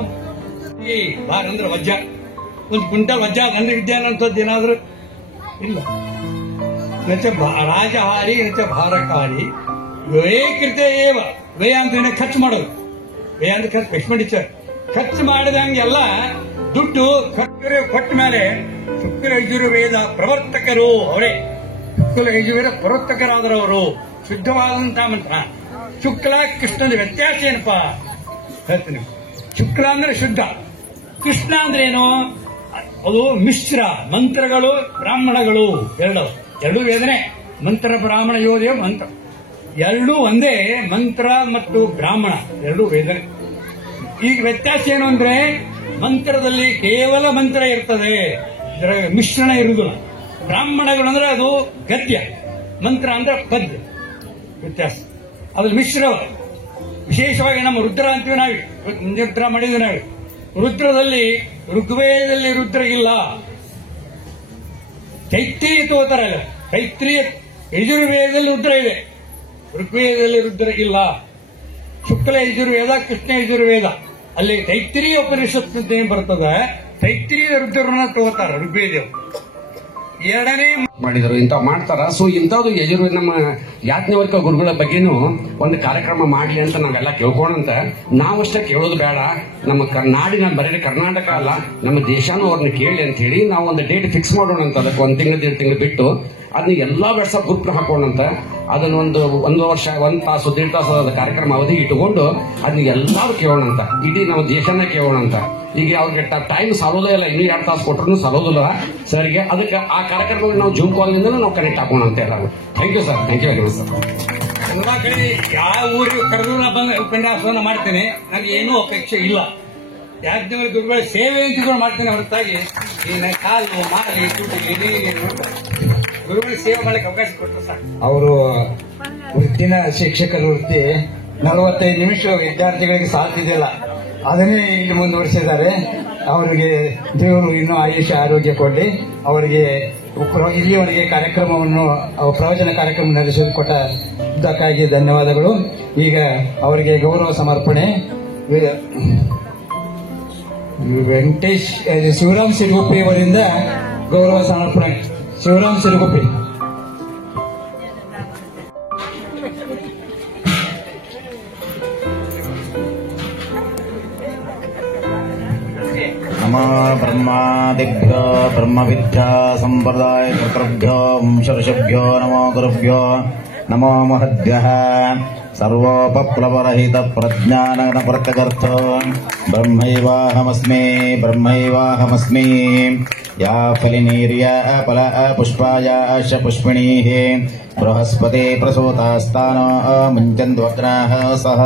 ಬಾರ ಅಂದ್ರೆ ವಜ್ಜ, ಒಂದು ಕ್ವಿಂಟಲ್ ವಜ್ಜ ಅಂದ್ರೆ ವಿದ್ಯಾನ ಅಂತದ್ದು ಏನಾದ್ರು ಇಲ್ಲ. ರಾಜಹಾರಿ ನಚ ಭಾರಕಾರಿ ವ್ಯಯಕೃತ ಏವ. ವ್ಯಯ ಅಂತ ಖರ್ಚು ಮಾಡೋದು. ವ್ಯಯ ಅಂದ್ರೆ ಖರ್ಚು, ಎಕ್ಸ್ಪೆಂಡಿಚರ್. ಖರ್ಚು ಮಾಡಿದಂಗೆಲ್ಲ ದುಡ್ಡು ಕೊಟ್ಟ ಮೇಲೆ ಶುಕ್ಲ ಯಜುರ್ವೇದ ಪ್ರವರ್ತಕರು ಅವರೇ. ಶುಕ್ಲ ಯಜುರ್ವೇದ ಪ್ರವರ್ತಕರಾದರವರು. ಶುದ್ಧವಾದಂತಹ ಮಂತ್ರ. ಶುಕ್ಲ ಕೃಷ್ಣನ ವ್ಯತ್ಯಾಸ ಏನಪ್ಪ ಹೇಳ್ತೀನಿ. ಶುಕ್ಲ ಅಂದ್ರೆ ಶುದ್ಧ, ಕೃಷ್ಣ ಅಂದ್ರೆ ಏನು? ಅದು ಮಿಶ್ರ ಮಂತ್ರಗಳು, ಬ್ರಾಹ್ಮಣಗಳು ಎರಡು ವೇದನೆ. ಮಂತ್ರ ಬ್ರಾಹ್ಮಣ ಯೋಧೆ ಮಂತ್ರ ಎರಡೂ ಒಂದೇ. ಮಂತ್ರ ಮತ್ತು ಬ್ರಾಹ್ಮಣ ಎರಡೂ ವೇದನೆ. ಈಗ ವ್ಯತ್ಯಾಸ ಏನು ಅಂದ್ರೆ, ಮಂತ್ರದಲ್ಲಿ ಕೇವಲ ಮಂತ್ರ ಇರ್ತದೆ, ಇದರ ಮಿಶ್ರಣ ಇರುವುದಿಲ್ಲ. ಬ್ರಾಹ್ಮಣಗಳು ಅಂದ್ರೆ ಅದು ಗದ್ಯ, ಮಂತ್ರ ಅಂದ್ರೆ ಪದ್ಯ. ವ್ಯತ್ಯಾಸ ಅದು ಮಿಶ್ರ. ವಿಶೇಷವಾಗಿ ನಮ್ಮ ರುದ್ರ ಅಂತೀವಿ ನಾವಿ, ರುದ್ರ ಮಾಡಿದ್ವಿ ನಾವಿ. ರುದ್ರದಲ್ಲಿ ಋಗ್ವೇದದಲ್ಲಿ ರುದ್ರ ಇಲ್ಲ. ಚೈತ್ರೀಯ ತಗೋತಾರಲ್ಲ, ಚೈತ್ರೀಯ ಯಜುರ್ವೇದದಲ್ಲಿ ರುದ್ರ ಇದೆ, ಋಗ್ವೇದದಲ್ಲಿ ರುದ್ರ ಇಲ್ಲ. ಶುಕ್ಲ ಯಜುರ್ವೇದ, ಕೃಷ್ಣ ಯಜುರ್ವೇದ ಅಲ್ಲಿ ತೈತ್ರಿಯ ಉಪನಿಷತ್ ಅಂತ ಏನ್ ಬರ್ತದ, ತೈತ್ರಿಯ ರುದ್ರನ ತಗೋತಾರ ಋಗ್ವೇದೇವ್. ಎರಡನೇ ಮಾಡಿದರು ಇಂಥವ್ ಮಾಡ್ತಾರ. ಸೊ ಇಂಥದ್ದು ಯಜುರ್ವೇದ ನಮ್ಮ ಯಾಜ್ಞವಲ್ಕ ಗುರುಗಳ ಬಗ್ಗೆನೂ ಒಂದು ಕಾರ್ಯಕ್ರಮ ಮಾಡ್ಲಿ ಅಂತ ನಾವೆಲ್ಲ ಕೇಳ್ಕೊಂಡಂತ. ನಾವಷ್ಟೇ ಕೇಳೋದು ಬೇಡ, ನಮ್ಮ ನಾಡಿನ ಬರೀ ಕರ್ನಾಟಕ ಅಲ್ಲ ನಮ್ಮ ದೇಶನೂ ಅವ್ರನ್ನ ಕೇಳಿ ಅಂತ ಹೇಳಿ ನಾವು ಒಂದು ಡೇಟ್ ಫಿಕ್ಸ್ ಮಾಡೋಣ ಅಂತ. ಅದಕ್ಕೆ 1 ತಿಂಗಳು 1.5 ತಿಂಗಳು ಬಿಟ್ಟು ಅದನ್ನ ಎಲ್ಲಾ ವಾಟ್ಸ್ಆಪ್ ಗ್ರೂಪ್ ಹಾಕೋಣಂತ. ಅದನ್ನ ಒಂದು ವರ್ಷ 1 ತಾಸು 1.5 ತಾಸು ಅದ ಕಾರ್ಯಕ್ರಮ ಅವಧಿ ಇಟ್ಕೊಂಡು ಅದನ್ನ ಎಲ್ಲಾರು ಕೇಳೋಣಂತ, ಇಡೀ ನಮ್ಮ ದೇಶನ ಕೇಳೋಣಂತ. ಈಗ ಅವ್ರಿಗೆ ಟೈಮ್ ಸಾಲೋದೇ ಇಲ್ಲ, ಇನ್ನೂ 2 ತಾಸು ಕೊಟ್ಟರು ಸಾಲೋದಿಲ್ಲ ಸರ್ಗೆ. ಅದಕ್ಕೆ ಆ ಕಾರ್ಯಕ್ರಮಕ್ಕೆ ನಾವು ಜೂಮ್ ಕಾಲ್ನಿಂದ ನಾವು ಕನೆಕ್ಟ್ ಹಾಕೋಣ ಅಂತ ಎಲ್ಲರೂ. Thank you sir, thank you very much sir. ಎಲ್ಲಾ ಕಡೆ ಯಾವ ಊರಿಗೆ ಕರೆದು ನಾ ಬಂದು ಉಪನ್ಯಾಸವನ್ನು ಮಾಡ್ತೇನೆ, ನನಗೆ ಏನೂ ಅಪೇಕ್ಷೆ ಇಲ್ಲ. ಯಾಜ್ಞವಲ್ಕ್ಯ ಗುರುಗಳ ಸೇವೆ ಅಂತ ಮಾಡ್ತೇನೆ ಹೊರತಾಗಿ ಈ ಕಾಲು ಮಾಲಿ ತುಟಿ ಗುರುಗಳ ಸೇವೆ ಮಾಡಲಿಕ್ಕೆ ಅವಕಾಶ ಕೊಟ್ಟರು ಸಾಕು. ಅವರು ವೃತ್ತಿನ ಶಿಕ್ಷಕರ ವೃತ್ತಿ 45 ನಿಮಿಷ ವಿದ್ಯಾರ್ಥಿಗಳಿಗೆ ಸಾಧ್ಯದಿಲ್ಲ, ಅದನ್ನೇ ಇಲ್ಲಿ ಮುಂದುವರಿಸಿದ್ದಾರೆ. ಅವರಿಗೆ ದೇವರು ಇನ್ನೂ ಆಯುಷ್ಯ ಆರೋಗ್ಯ ಕೊಡಿ. ಅವರಿಗೆ ಇಲ್ಲಿಯವರೆಗೆ ಕಾರ್ಯಕ್ರಮವನ್ನು ಪ್ರವಚನ ಕಾರ್ಯಕ್ರಮ ನಡೆಸಿಕೊಟ್ಟದಕ್ಕಾಗಿ ಧನ್ಯವಾದಗಳು. ಈಗ ಅವರಿಗೆ ಗೌರವ ಸಮರ್ಪಣೆ ವೆಂಕಟೇಶ್ ಶಿವರಾಮ್ ಸಿರುಗುಪ್ಪಿ ಅವರಿಂದ ಗೌರವ ಸಮರ್ಪಣೆ. ಶಿವರಾಮ್ ಸಿರುಗುಪ್ಪಿ. नमो ब्रह्मादिभ्यो ब्रह्मविद्या संप्रदाय कर्तृभ्यो ऋषिभ्यो नमो गुरुभ्यो नमो महद्भ्यः. सर्वोपप्लवरहित प्रज्ञान प्रत्यगर्थो ब्रह्मैवाहमस्मि या फलिनीर्या फल पुष्पायाश्च पुष्पिणीः बृहस्पति प्रसूतास्तानो मुञ्चन्द्वग्नाः सह.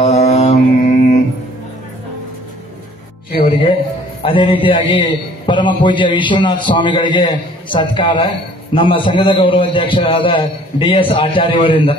ಅವರಿಗೆ ಅದೇ ರೀತಿಯಾಗಿ ಪರಮ ಪೂಜ್ಯ ವಿಶ್ವನಾಥ ಸ್ವಾಮಿಗಳಿಗೆ ಸತ್ಕಾರ ನಮ್ಮ ಸಂಘದ ಗೌರವಾಧ್ಯಕ್ಷರಾದ DS ಆಚಾರ್ಯ ಅವರಿಂದ.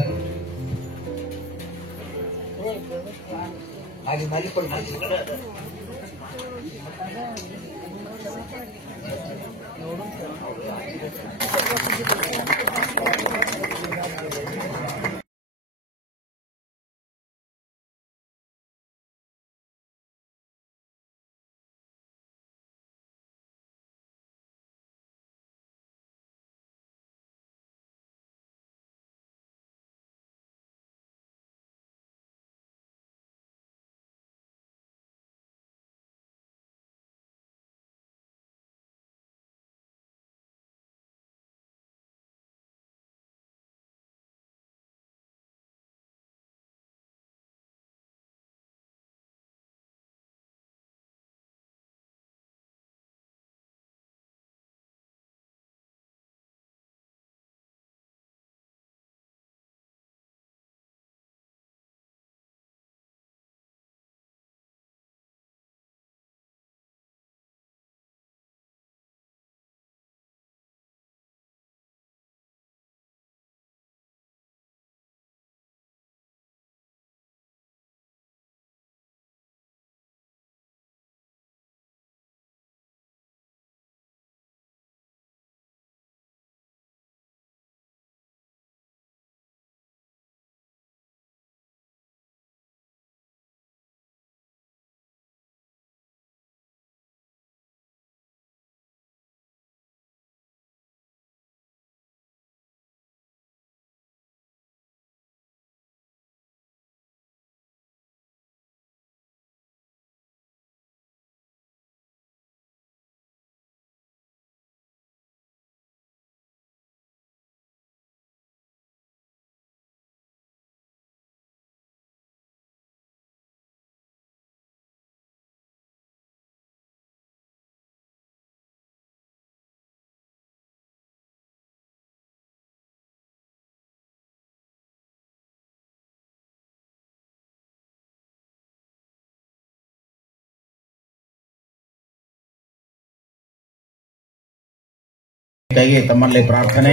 ತಮ್ಮಲ್ಲಿ ಪ್ರಾರ್ಥನೆ.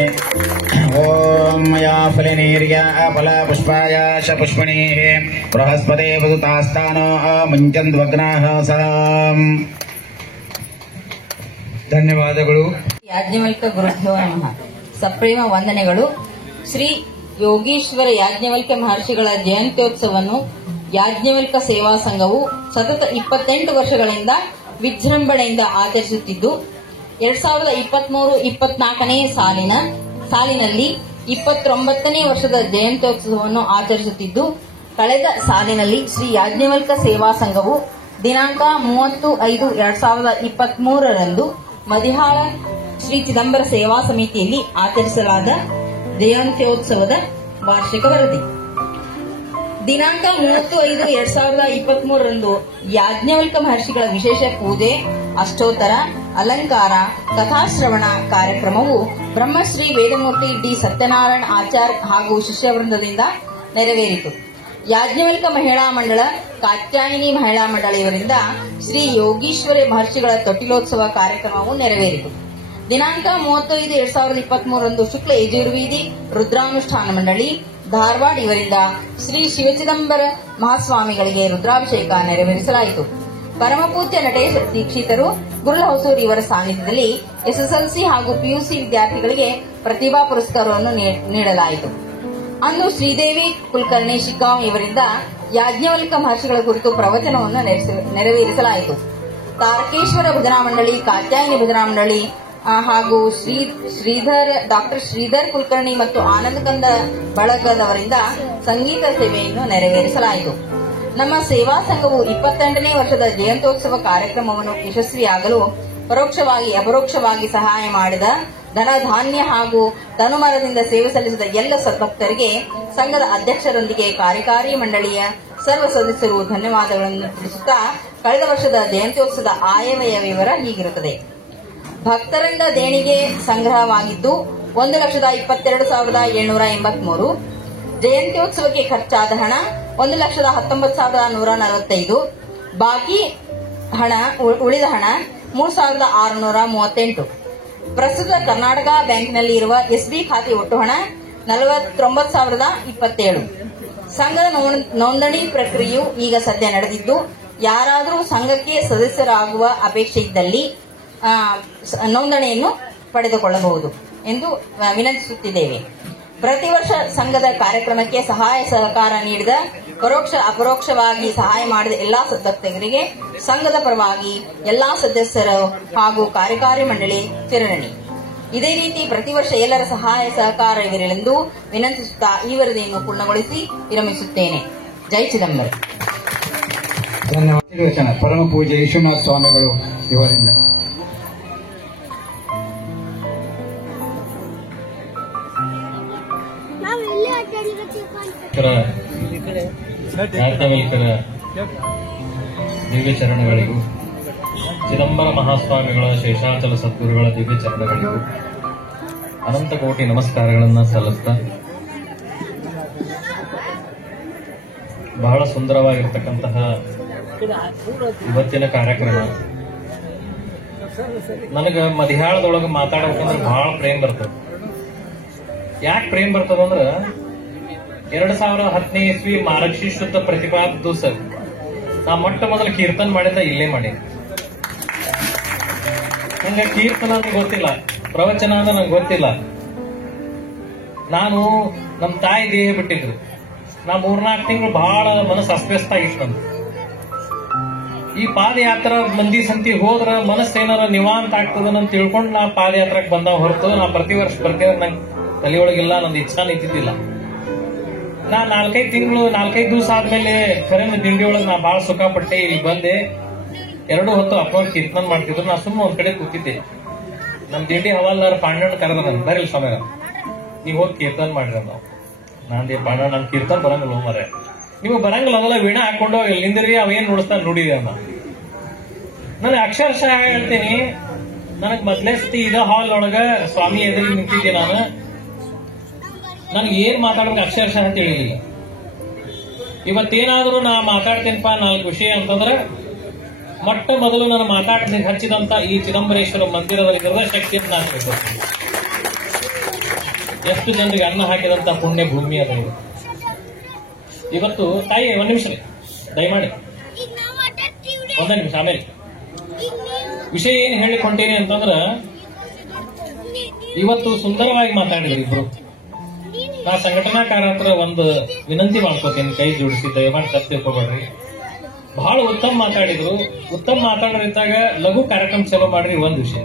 ಓಂ ಮಯಾ ಫಲಿನೀರ್ಯ ಫಲ ಪುಷ್ಪಾಯ ಶ ಪುಷ್ಪಿಣೀಃ ಬೃಹಸ್ಪತಿ ವಸುತಾಸ್ತಾನೋ ಮುಂಚಂದ್ವಗ್ನಾಃ ಸಹ. ಧನ್ಯವಾದಗಳು. ಯಾಜ್ಞವಲ್ಕ ಗುರುಭ್ಯೋ ನಮಃ. ಸಪ್ರೇಮ ವಂದನೆಗಳು. ಶ್ರೀ ಯೋಗೀಶ್ವರ ಯಾಜ್ಞವಲ್ಕ್ಯ ಮಹರ್ಷಿಗಳ ಜಯಂತ್ಯೋತ್ಸವವನ್ನು ಯಾಜ್ಞವಲ್ಕ ಸೇವಾ ಸಂಘವು ಸತತ 28 ವರ್ಷಗಳಿಂದ ವಿಜೃಂಭಣೆಯಿಂದ ಆಚರಿಸುತ್ತಿದ್ದು 2023-24ನೇ ಸಾಲಿನಲ್ಲಿ 29ನೇ ವರ್ಷದ ಜಯಂತ್ಯೋತ್ಸವವನ್ನು ಆಚರಿಸುತ್ತಿದ್ದು, ಕಳೆದ ಸಾಲಿನಲ್ಲಿ ಶ್ರೀ ಯಾಜ್ಞವಲ್ಕ ಸೇವಾ ಸಂಘವು ದಿನಾಂಕ 30/5/2023ರಂದು ಮದಿಹಾಳ ಶ್ರೀ ಚಿದಂಬರ ಸೇವಾ ಸಮಿತಿಯಲ್ಲಿ ಆಚರಿಸಲಾದ ಜಯಂತ್ಯೋತ್ಸವದ ವಾರ್ಷಿಕ ವರದಿ. ದಿನಾಂಕ 30/5/2023ರಂದು ಯಾಜ್ಞವಲ್ಕ ಮಹರ್ಷಿಗಳ ವಿಶೇಷ ಪೂಜೆ, ಅಷ್ಟೋತ್ತರ, ಅಲಂಕಾರ, ಕಥಾಶ್ರವಣ ಕಾರ್ಯಕ್ರಮವು ಬ್ರಹ್ಮಶ್ರೀ ವೇದಮೂರ್ತಿ ಡಿ ಸತ್ಯನಾರಾಯಣ ಆಚಾರ್ಯ ಹಾಗೂ ಶಿಷ್ಯವೃಂದದಿಂದ ನೆರವೇರಿತು. ಯಾಜ್ಞವಲ್ಕ ಮಹಿಳಾ ಮಂಡಳ, ಕಾತ್ಯಾಯಿನಿ ಮಹಿಳಾ ಮಂಡಳ ಇವರಿಂದ ಶ್ರೀ ಯೋಗೀಶ್ವರಿ ಮಹರ್ಷಿಗಳ ತೊಟ್ಟಿಲೋತ್ಸವ ಕಾರ್ಯಕ್ರಮವು ನೆರವೇರಿತು. ದಿನಾಂಕ 30/5/2023ರಂದು ಶುಕ್ಲ ಯಜುರ್ವೇದಿ ರುದ್ರಾನುಷ್ಠಾನ ಮಂಡಳಿ ಧಾರವಾಡ ಇವರಿಂದ ಶ್ರೀ ಶಿವಚಿದಂಬರ ಮಹಾಸ್ವಾಮಿಗಳಿಗೆ ರುದ್ರಾಭಿಷೇಕ ನೆರವೇರಿಸಲಾಯಿತು. ಪರಮಪೂಜ್ಯ ನಟೇಶ್ ದೀಕ್ಷಿತರು ಗುರುಲಹೊಸೂರು ಇವರ ಸಾನ್ನಿಧ್ಯದಲ್ಲಿ ಎಸ್ಎಸ್ಎಲ್ಸಿ ಹಾಗೂ ಪಿಯುಸಿ ವಿದ್ಯಾರ್ಥಿಗಳಿಗೆ ಪ್ರತಿಭಾ ಪುರಸ್ಕಾರವನ್ನು ನೀಡಲಾಯಿತು. ಅಂದು ಶ್ರೀದೇವಿ ಕುಲಕರ್ಣಿ ಶಿಗ್ಗಾಂವ್ ಇವರಿಂದ ಯಾಜ್ಞವಲ್ಕ ಮಹರ್ಷಿಗಳ ಕುರಿತು ಪ್ರವಚನವನ್ನು ನೆರವೇರಿಸಲಾಯಿತು. ತಾರಕೇಶ್ವರ ಭಜನಾ ಮಂಡಳಿ, ಕಾತ್ಯಾಯಿನಿ ಭಜನಾ ಮಂಡಳಿ ಹಾಗೂ ಡಾಕ್ಟರ್ ಶ್ರೀಧರ್ ಕುಲಕರ್ಣಿ ಮತ್ತು ಆನಂದಕಂದ ಬಳಗದವರಿಂದ ಸಂಗೀತ ಸೇವೆಯನ್ನು ನೆರವೇರಿಸಲಾಯಿತು. ನಮ್ಮ ಸೇವಾ ಸಂಘವು 28ನೇ ವರ್ಷದ ಜಯಂತ್ಯೋತ್ಸವ ಕಾರ್ಯಕ್ರಮವನ್ನು ಯಶಸ್ವಿಯಾಗಲು ಪರೋಕ್ಷವಾಗಿ ಅಪರೋಕ್ಷವಾಗಿ ಸಹಾಯ ಮಾಡಿದ ಧನ ಧಾನ್ಯ ಹಾಗೂ ತನುಮರದಿಂದ ಸೇವೆ ಸಲ್ಲಿಸಿದ ಎಲ್ಲ ಸದ್ಭಕ್ತರಿಗೆ ಸಂಘದ ಅಧ್ಯಕ್ಷರೊಂದಿಗೆ ಕಾರ್ಯಕಾರಿ ಮಂಡಳಿಯ ಸರ್ವ ಸದಸ್ಯರು ಧನ್ಯವಾದಗಳನ್ನು ತಿಳಿಸುತ್ತಾ, ಕಳೆದ ವರ್ಷದ ಜಯಂತ್ಯೋತ್ಸವದ ಆಯವ್ಯಯ ವಿವರ ಹೀಗಿರುತ್ತದೆ. ಭಕ್ತರಿಂದ ದೇಣಿಗೆ ಸಂಗ್ರಹವಾಗಿದ್ದು 1,22,783. ಜಯಂತ್ಯೋತ್ಸವಕ್ಕೆ ಖರ್ಚಾದ ಹಣ 1,19,145. ಬಾಕಿ ಹಣ ಉಳಿದ ಹಣ 3,638. ಪ್ರಸ್ತುತ ಕರ್ನಾಟಕ ಬ್ಯಾಂಕ್ನಲ್ಲಿ ಇರುವ ಎಸ್ಬಿ ಖಾತೆ ಒಟ್ಟು ಹಣ 49,027. ಸಂಘದ ನೋಂದಣಿ ಪ್ರಕ್ರಿಯೆಯು ಈಗ ಸದ್ಯ ನಡೆದಿದ್ದು, ಯಾರಾದರೂ ಸಂಘಕ್ಕೆ ಸದಸ್ಯರಾಗುವ ಅಪೇಕ್ಷೆ ಇದ್ದಲ್ಲಿ ನೋಂದಣಿಯನ್ನು ಪಡೆದುಕೊಳ್ಳಬಹುದು ಎಂದು ವಿನಂತಿಸುತ್ತಿದ್ದೇವೆ. ಪ್ರತಿ ವರ್ಷ ಸಂಘದ ಕಾರ್ಯಕ್ರಮಕ್ಕೆ ಸಹಾಯ ಸಹಕಾರ ನೀಡಿದ, ಪರೋಕ್ಷ ಅಪರೋಕ್ಷವಾಗಿ ಸಹಾಯ ಮಾಡಿದ ಎಲ್ಲಾ ಸದಸ್ಯರಿಗೆ ಸಂಘದ ಪರವಾಗಿ ಎಲ್ಲಾ ಸದಸ್ಯರು ಹಾಗೂ ಕಾರ್ಯಕಾರಿ ಮಂಡಳಿ ಚಿರಋಣಿ. ಇದೇ ರೀತಿ ಪ್ರತಿ ವರ್ಷ ಎಲ್ಲರ ಸಹಾಯ ಸಹಕಾರವಿರಲೆಂದು ವಿನಂತಿಸುತ್ತಾ ಈ ವರದಿಯನ್ನು ಪೂರ್ಣಗೊಳಿಸಿ ವಿರಮಿಸುತ್ತೇನೆ. ಜೈ ಚಿದಂಬರ. ಧನ್ಯವಾದ. ಪರಮ ಪೂಜ್ಯ ವಿಶ್ವನಾಥ ಸ್ವಾಮಿಗಳು ಇವರಿಂದ ಯಾಜ್ಞವಲ್ಕರ ದಿವ್ಯ ಚರಣಗಳಿಗೂ, ಚಿದಂಬರ ಮಹಾಸ್ವಾಮಿಗಳ ಶೇಷಾಚಲ ಸದ್ಗುರುಗಳ ದಿವ್ಯ ಚರಣಗಳಿಗೂ ಅನಂತ ಕೋಟಿ ನಮಸ್ಕಾರಗಳನ್ನು ಸಲ್ಲಿಸ್ತಾ, ಬಹಳ ಸುಂದರವಾಗಿರ್ತಕ್ಕಂತಹ ಇವತ್ತಿನ ಕಾರ್ಯಕ್ರಮ. ನನಗೆ ಮದಿಹಾಳದೊಳಗೆ ಮಾತಾಡಬೇಕಂದ್ರೆ ಬಹಳ ಪ್ರೇಮ್ ಬರ್ತದೆ. ಯಾಕೆ ಪ್ರೇಮ್ ಬರ್ತದಂದ್ರ 2010ನೇ ಇಸ್ವಿ ಮಾರ್ಗಶೀರ್ಷ ಶುದ್ಧ ಪ್ರತಿಪಾದ ದಿವಸ ನಾ ಮೊಟ್ಟ ಮೊದಲು ಕೀರ್ತನ ಮಾಡಿದ್ದ ಇಲ್ಲೇ ಮಾಡಿ. ನಂಗೆ ಕೀರ್ತನ ಅಂತ ಗೊತ್ತಿಲ್ಲ, ಪ್ರವಚನ ಅಂತ ನಂಗೆ ಗೊತ್ತಿಲ್ಲ. ನಾನು ನಮ್ಮ ತಾಯಿ ದೇಹ ಬಿಟ್ಟಿದ್ರು. ನಾ 3-4 ತಿಂಗಳು ಬಹಳ ಮನಸ್ಸು ಅಸ್ವಸ್ಥ ಆಗಿತ್ತು ನಂದು. ಈ ಪಾದಯಾತ್ರ ಮಂದಿ ಸಂತಿ ಹೋದ್ರ ಮನಸ್ಸೇನಾರ ನಿವಾಂತ ಆಗ್ತದನಂತ ತಿಳ್ಕೊಂಡು ನಾ ಪಾದಯಾತ್ರಕ್ಕೆ ಬಂದ ಹೊರತು ನಾ ಪ್ರತಿ ವರ್ಷ ಬರ್ತೇವೆ ನಂಗೆ ತಲೆಯೊಳಗಿಲ್ಲ, ನಂದು ಇಚ್ಛಾ ನಿಂತಿದ್ದಿಲ್ಲ. ನಾ 4-5 ದಿವಸ ಆದ್ಮೇಲೆ ಕರೆನ ದಿಂಡಿ ಒಳಗೆ ನಾ ಬಹಳ ಸುಖ ಪಟ್ಟೆ. ಇಲ್ಲಿ ಬಂದೆ, 2 ಹೊತ್ತು ಅಪ್ಪ ಕೀರ್ತನ ಮಾಡ್ತಿದ್ರು. ನಾ ಸುಮ್ಮನೆ ಒಂದ್ ಕಡೆ ಕೂತಿದ್ದೆ. ನಮ್ ದಿಂಡಿ ಹವಾಲ್ದಾರ ಪಾಂಡಣ್ಣ ಕರೆದ ನನ್ ಬರೀ ಸಮಯ ನೀವ್ ಹೋಗಿ ಕೀರ್ತನ ಮಾಡ್ರಿ. ನಾವು ನಾಂದೇ ಪಾಂಡಣ್ಣ ನನ್ ಕೀರ್ತನ ಬರಂಗಿಲ್ಲ ಮರೆ, ನೀವು ಬರಂಗಿಲ್ಲ ಅದೆಲ್ಲ ವೀಣಾ ಹಾಕೊಂಡು ನಿಂದ್ರಿ ಅವೇನ್ ನೋಡಿಸ್ತಾನೆ ನೋಡಿದೆ ಅನ್ನ. ನನಗೆ ಅಕ್ಷರಶಃ ಹೇಳ್ತೀನಿ, ನನಗ್ ಮೊದ್ಲೇಸ್ತಿ ಇದ ಹಾಲ್ ಒಳಗ ಸ್ವಾಮಿ ಎದುರಿಗೆ ನಿಂತಿದ್ದೆ. ನನಗೆ ಏನ್ ಮಾತಾಡ್ಬೇಕು ಅಕ್ಷರಶಃ ಅಂತ ಹೇಳಿಲ್ಲ. ಇವತ್ತೇನಾದ್ರೂ ನಾ ಮಾತಾಡ್ತೇನಪ್ಪ 4 ವಿಷಯ ಅಂತಂದ್ರೆ, ಮೊಟ್ಟ ಮೊದಲು ನಾನು ಮಾತಾಡ್ತೀನಿ ಹಚ್ಚಿದಂತ ಈ ಚಿದಂಬರೇಶ್ವರ ಮಂದಿರದಲ್ಲಿ ಇರದ ಶಕ್ತಿಯನ್ನು ನಾನು ಹೇಳ್ತೀನಿ. ಎಷ್ಟು ಜನರಿಗೆ ಅನ್ನ ಹಾಕಿದಂತ ಪುಣ್ಯ ಭೂಮಿ ಅದು. ಇವತ್ತು ತಾಯಿ 1 ನಿಮಿಷ ದಯಮಾಡಿ 1 ನಿಮಿಷ, ಆಮೇಲೆ ವಿಷಯ ಏನ್ ಹೇಳಿಕೊಂಡೇನೆ ಅಂತಂದ್ರ, ಇವತ್ತು ಸುಂದರವಾಗಿ ಮಾತಾಡಿದ್ರು ಇಬ್ರು. ನಾ ಸಂಘಟನಾಕಾರ ಹತ್ರ ಒಂದು ವಿನಂತಿ ಮಾಡ್ಕೋತೀನಿ, ಕೈ ಜೋಡಿಸಿ ದಯಮಾಡಿ ತಪ್ಪು ತಿಳ್ಕೊಬೇಡ್ರಿ. ಬಹಳ ಉತ್ತಮ ಮಾತಾಡಿದ್ರು. ಉತ್ತಮ ಮಾತಾಡೋರಿದ್ದಾಗ ಲಘು ಕಾರ್ಯಕ್ರಮ ಚಲೋ ಮಾಡ್ರಿ ಒಂದು ವಿಷಯ,